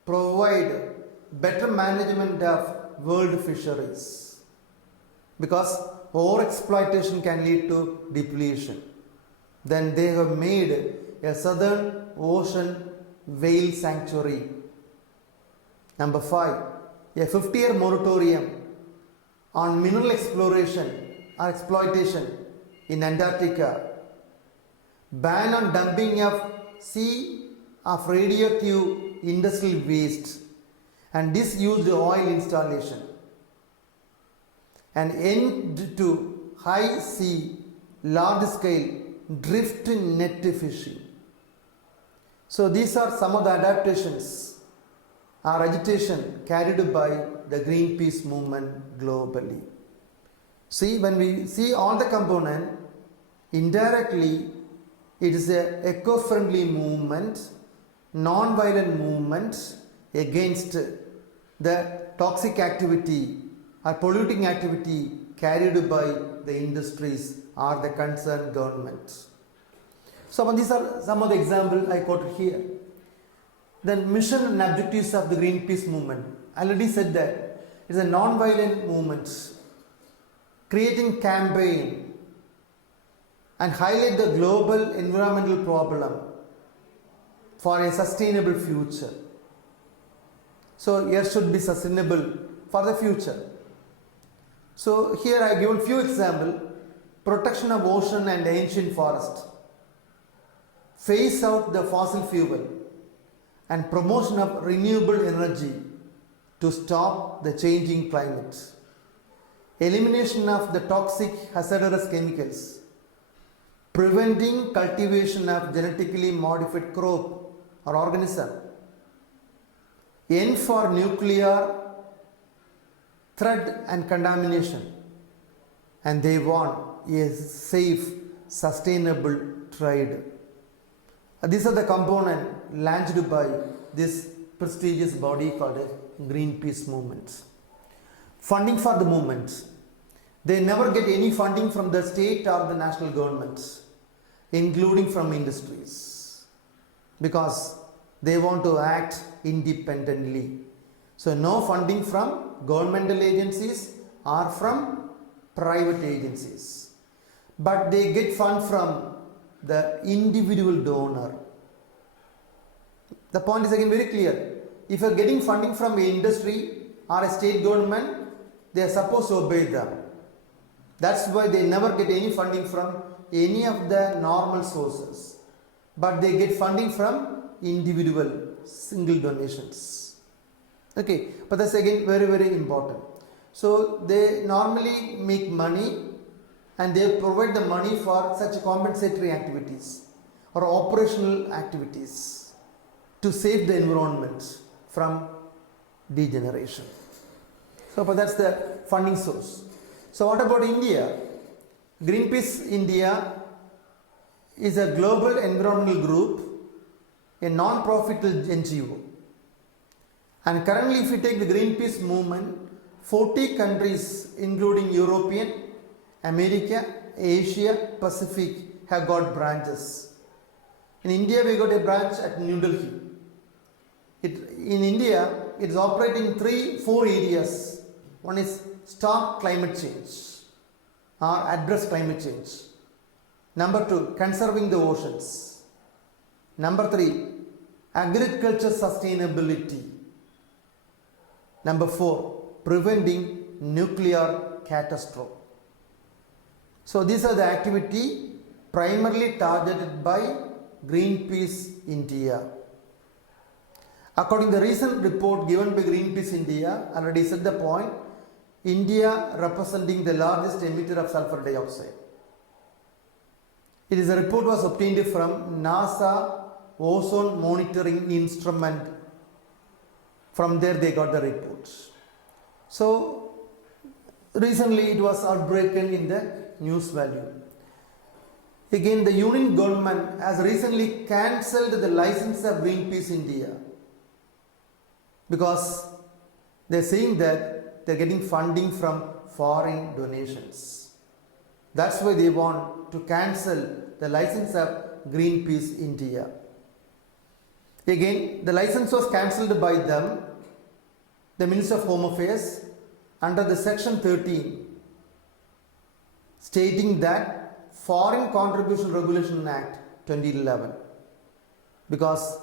provide better management of world fisheries, because overexploitation can lead to depletion. Then they have made a southern ocean whale sanctuary. Number 5, a 50-year moratorium on mineral exploration or exploitation in Antarctica. Ban on dumping of sea of radioactive industrial waste and disused oil installation. An end to high sea, large scale drift net fishing. So these are some of the adaptations or agitation carried by the Greenpeace movement globally. See, when we see all the component, indirectly it is a eco-friendly movement, non-violent movement against the toxic activity or polluting activity carried by the industries or the concerned governments. So these are some of the examples I quoted here. Then mission and objectives of the Greenpeace movement. I already said that it's a non-violent movement, creating campaign and highlight the global environmental problem for a sustainable future. So here should be sustainable for the future. So here I give a few examples. Protection of ocean and ancient forest, phase out the fossil fuel, and promotion of renewable energy to stop the changing climate, elimination of the toxic hazardous chemicals, preventing cultivation of genetically modified crop or organism, end for nuclear threat and contamination, and they want a safe, sustainable trade. These are the components launched by this prestigious body called Greenpeace movement. Funding for the movement. They never get any funding from the state or the national governments, including from industries, because they want to act independently. So no funding from governmental agencies or from private agencies, but they get fund from the individual donor. The point is again very clear. If you are getting funding from an industry or a state government, they are supposed to obey them. That's why they never get any funding from any of the normal sources, but they get funding from individual single donations. Okay, but that's again very, very important. So they normally make money and they provide the money for such compensatory activities or operational activities to save the environment from degeneration. So that's the funding source. So what about India? Greenpeace India is a global environmental group, a non-profit NGO. And currently if you take the Greenpeace movement, 40 countries including European, America, Asia, Pacific have got branches. In India we got a branch at New Delhi. In India it is operating in 4 areas. One is stop climate change or address climate change. Number 2, conserving the oceans. Number 3, agriculture sustainability. Number 4, preventing nuclear catastrophe. So these are the activity primarily targeted by Greenpeace India. According to the recent report given by Greenpeace India, I already said the point, India representing the largest emitter of sulfur dioxide. It is a report was obtained from NASA ozone monitoring instrument. From there they got the reports. So recently it was outbreaken in the news value. Again, the Union government has recently cancelled the license of Greenpeace India because they are saying that they are getting funding from foreign donations. That's why they want to cancel the license of Greenpeace India. Again, the license was cancelled by them, the Minister of Home Affairs, under the Section 13, stating that Foreign Contribution Regulation Act 2011, because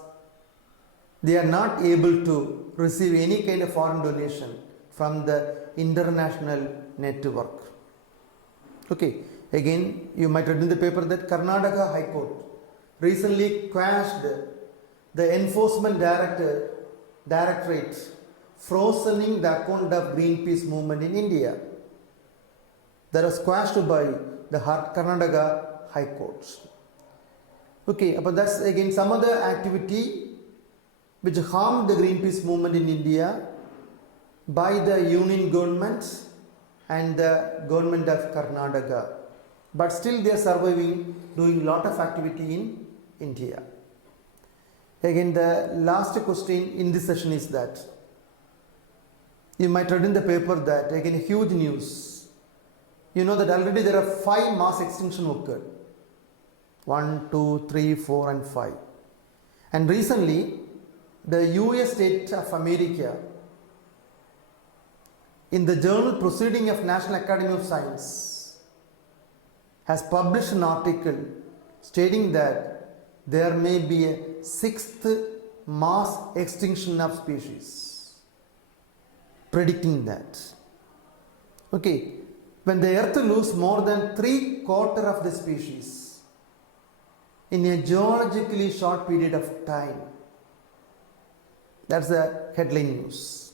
they are not able to receive any kind of foreign donation from the international network. Okay, again, you might read in the paper that Karnataka High Court recently quashed the Enforcement Directorate frozening the account of Greenpeace movement in India. That was quashed by the Karnataka High Court. Okay, but that's again some other activity which harmed the Greenpeace movement in India by the Union government and the government of Karnataka. But still they are surviving, doing lot of activity in India. Again, the last question in this session is that you might read in the paper that, again, huge news. You know that already there are 5 mass extinctions occurred. 1, 2, 3, 4 and 5. And recently, the US State of America, in the journal Proceeding of National Academy of Science, has published an article stating that there may be a 6th mass extinction of species, predicting that. Okay, when the earth loses more than 3/4 of the species in a geologically short period of time, that's the headline news.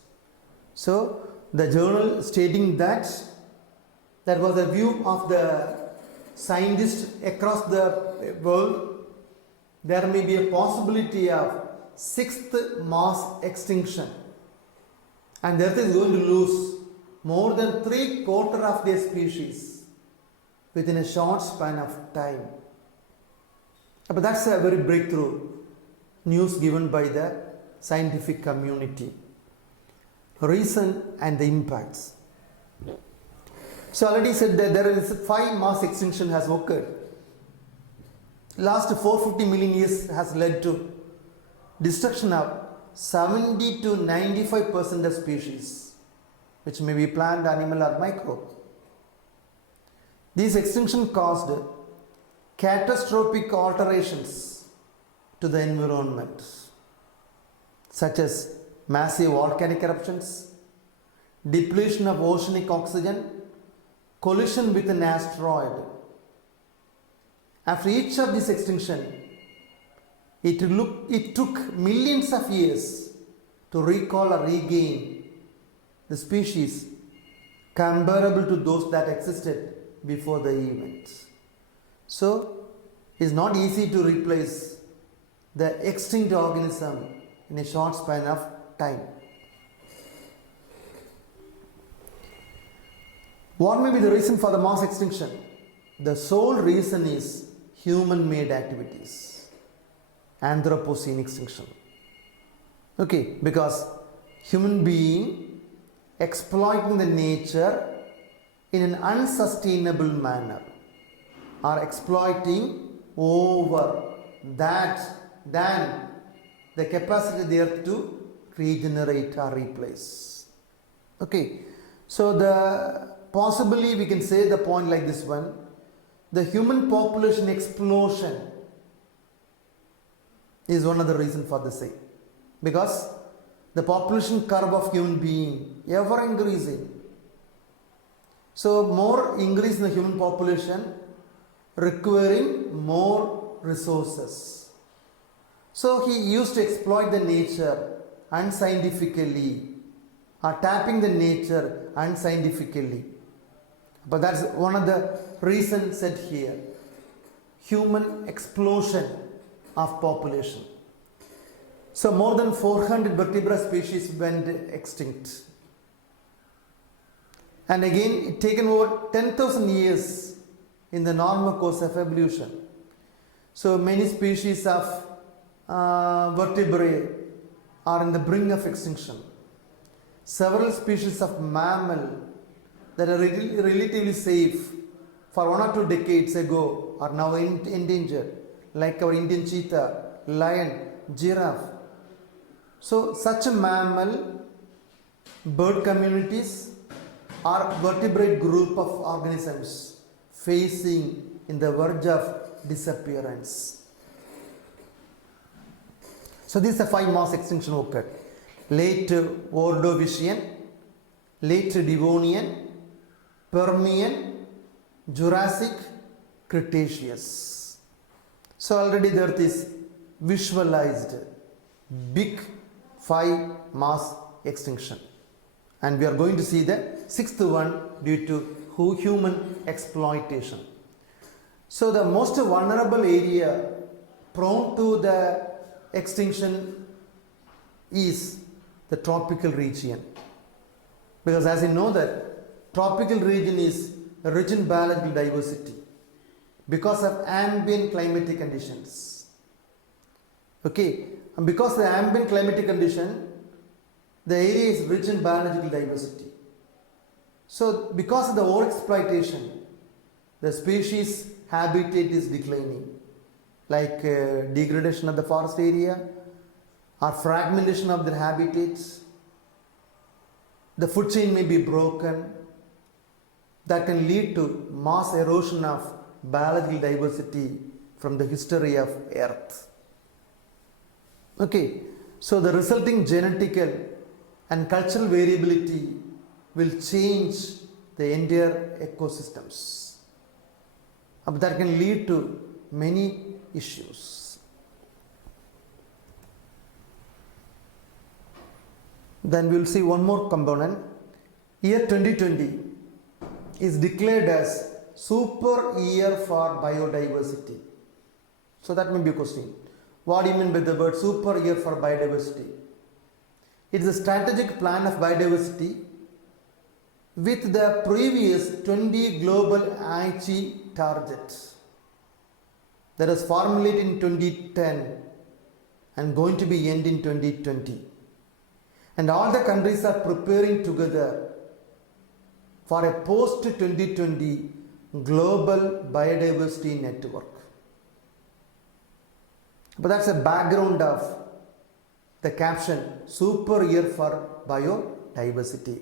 So the journal stating that there was a view of the scientists across the world, there may be a possibility of 6th mass extinction, and the earth is going to lose more than 3/4 of their species within a short span of time. But that's a very breakthrough news given by the scientific community. Reason and the impacts. So already said that there is 5 mass extinction has occurred. Last 450 million years has led to destruction of 70 to 95% of species, which may be plant, animal or microbe. These extinction caused catastrophic alterations to the environment, such as massive volcanic eruptions, depletion of oceanic oxygen, collision with an asteroid. After each of these extinction, it took millions of years to recall or regain the species comparable to those that existed before the event. So, it's not easy to replace the extinct organism in a short span of time. What may be the reason for the mass extinction? The sole reason is human-made activities, Anthropocene extinction. Okay, because human being exploiting the nature in an unsustainable manner, are exploiting over that than the capacity of the earth to regenerate or replace. Okay, so possibly we can say the point like this one: the human population explosion is one of the reasons for the same, because the population curve of human being ever increasing. So more increase in the human population requiring more resources. So he used to exploit the nature unscientifically are tapping the nature unscientifically. But that's one of the reasons said here. Human explosion of population. So more than 400 vertebrate species went extinct. And again, it taken over 10,000 years in the normal course of evolution. So many species of vertebrae are in the brink of extinction. Several species of mammal that are relatively safe for 1 or 2 decades ago are now endangered, like our Indian cheetah, lion, giraffe. So such a mammal, bird communities are vertebrate group of organisms facing in the verge of disappearance. So these are 5 mass extinction occurred. Late Ordovician, late Devonian, Permian, Jurassic, Cretaceous. So already the earth is visualized big 5 mass extinction. And we are going to see the 6th one due to human exploitation. So the most vulnerable area prone to the extinction is the tropical region. Because as you know that tropical region is rich in biological diversity because of ambient climatic conditions. Okay, and because of the ambient climatic condition, the area is rich in biological diversity. So because of the overexploitation, the species habitat is declining, like degradation of the forest area or fragmentation of their habitats. The food chain may be broken. That can lead to mass erosion of biological diversity from the history of Earth. Okay, so the resulting genetical and cultural variability will change the entire ecosystems. That can lead to many issues. Then we will see one more component. Year 2020 is declared as super year for biodiversity. So that may be a question. What do you mean by the word super year for biodiversity? It is a strategic plan of biodiversity with the previous 20 global Aichi targets that was formulated in 2010 and going to be end in 2020. And all the countries are preparing together for a post-2020 global biodiversity network. But that's a background of the caption super year for biodiversity,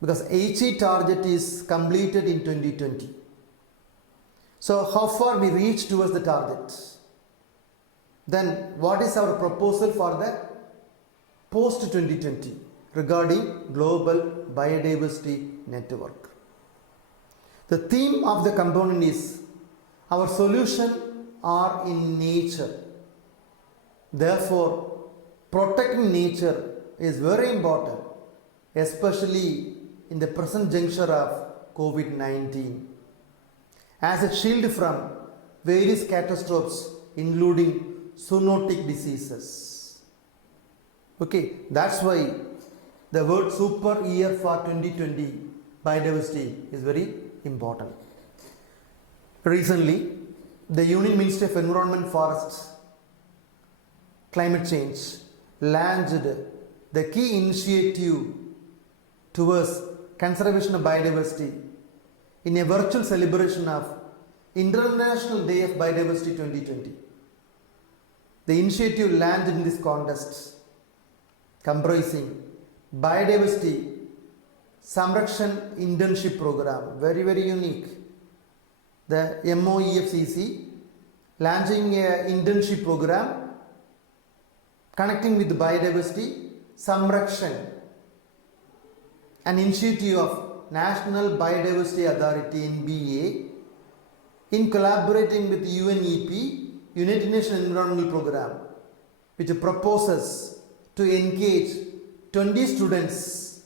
because Aichi target is completed in 2020. So how far we reach towards the target? Then what is our proposal for the post 2020 regarding global biodiversity network? The theme of the component is our solution are in nature. Therefore, protecting nature is very important, especially in the present juncture of COVID-19, as a shield from various catastrophes including zoonotic diseases. Okay, that's why the word super year for 2020 biodiversity is very important. Recently, the Union Ministry of Environment, Forests, Climate Change launched the key initiative towards conservation of biodiversity in a virtual celebration of International Day of Biodiversity 2020. The initiative launched in this contest comprising biodiversity Samrakshan internship program, very unique. The MOEFCC launching an internship program connecting with biodiversity Samrakshan, an initiative of National Biodiversity Authority NBA in collaborating with UNEP, United Nations Environmental Program, which proposes to engage 20 students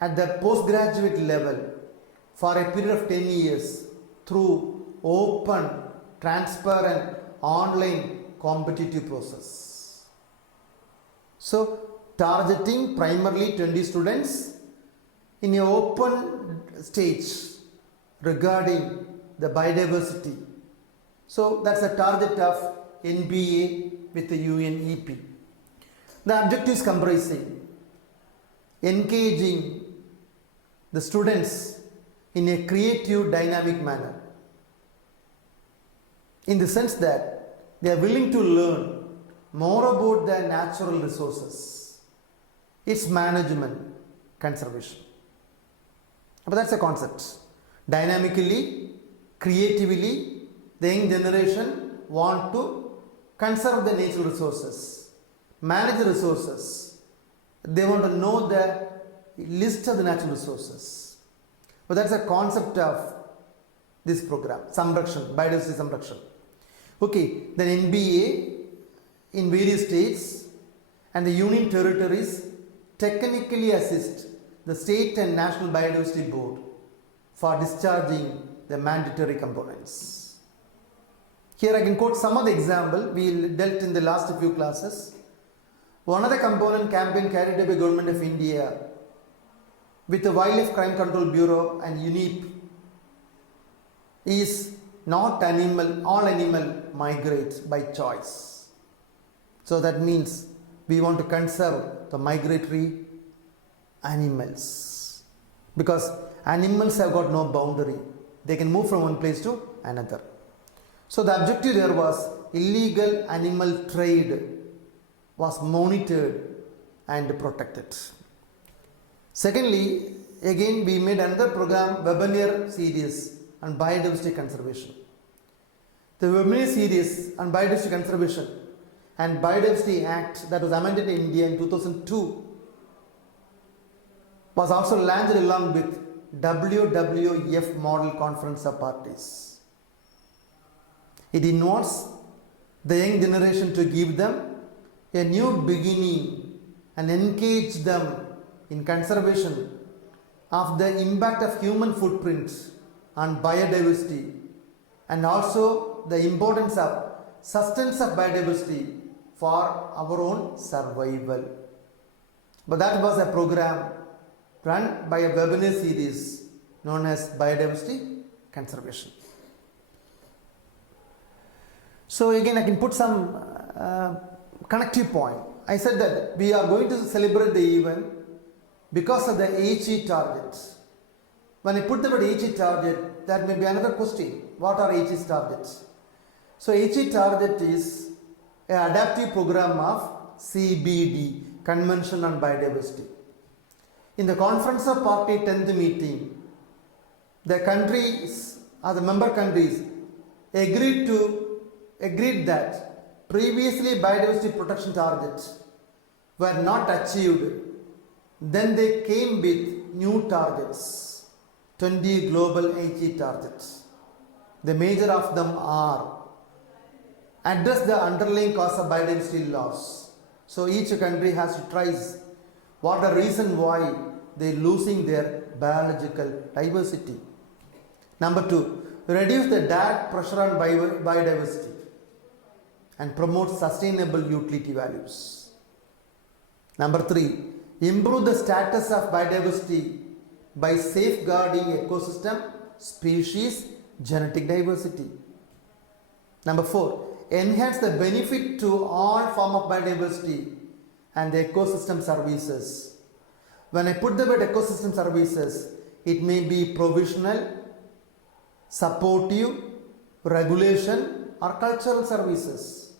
at the postgraduate level for a period of 10 years through open, transparent, online competitive process. So targeting primarily 20 students in an open stage regarding the biodiversity. So that's the target of NBA with the UNEP. The objectives comprising engaging the students in a creative, dynamic manner, in the sense that they are willing to learn more about the natural resources, its management, conservation. But that's a concept. Dynamically, creatively, the young generation want to conserve the natural resources, manage the resources. They want to know the list of the natural resources. But that's a concept of this program, Samrakshan, biodiversity Samrakshan. Okay, then NBA in various states and the union territories technically assist the state and national biodiversity board for discharging the mandatory components. Here I can quote some of the example we dealt in the last few classes. One of the component campaign carried out by Government of India with the Wildlife Crime Control Bureau and UNEP is not animal, all animal migrate by choice. So that means we want to conserve the migratory animals, because animals have got no boundary. They can move from one place to another. So the objective there was illegal animal trade was monitored and protected. Secondly, again we made another program, webinar series on biodiversity conservation. The webinar series on biodiversity conservation and Biodiversity Act that was amended in India in 2002 was also launched along with WWF Model Conference of Parties. It involves the young generation to give them a new beginning and engage them in conservation of the impact of human footprints on biodiversity, and also the importance of sustenance of biodiversity for our own survival. But that was a program run by a webinar series known as Biodiversity Conservation. So again I can put some connective point. I said that we are going to celebrate the event because of the HE targets. When I put the word HE target, that may be another question. What are HE targets? So HE target is an adaptive program of CBD, Convention on Biodiversity. In the Conference of Party 10th meeting, the countries or the member countries agreed that previously biodiversity protection targets were not achieved. Then they came with new targets, 20 global HE targets. The major of them are address the underlying cause of biodiversity loss. So each country has to trace what the reason why they are losing their biological diversity. Number 2, reduce the direct pressure on biodiversity and promote sustainable utility values. Number 3, improve the status of biodiversity by safeguarding ecosystem, species, genetic diversity. Number 4, enhance the benefit to all form of biodiversity and the ecosystem services. When I put the word ecosystem services, it may be provisional, supportive, regulation or cultural services.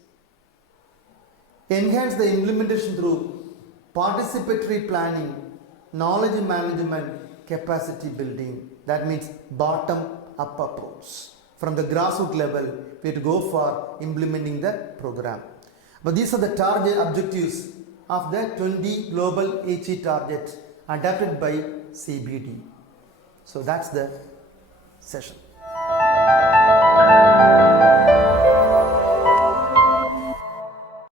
Enhance the implementation through participatory planning, knowledge management, capacity building. That means bottom up approach. From the grassroots level, we have to go for implementing the program. But these are the target objectives of the 20 global HE targets adapted by CBD. So that's the session.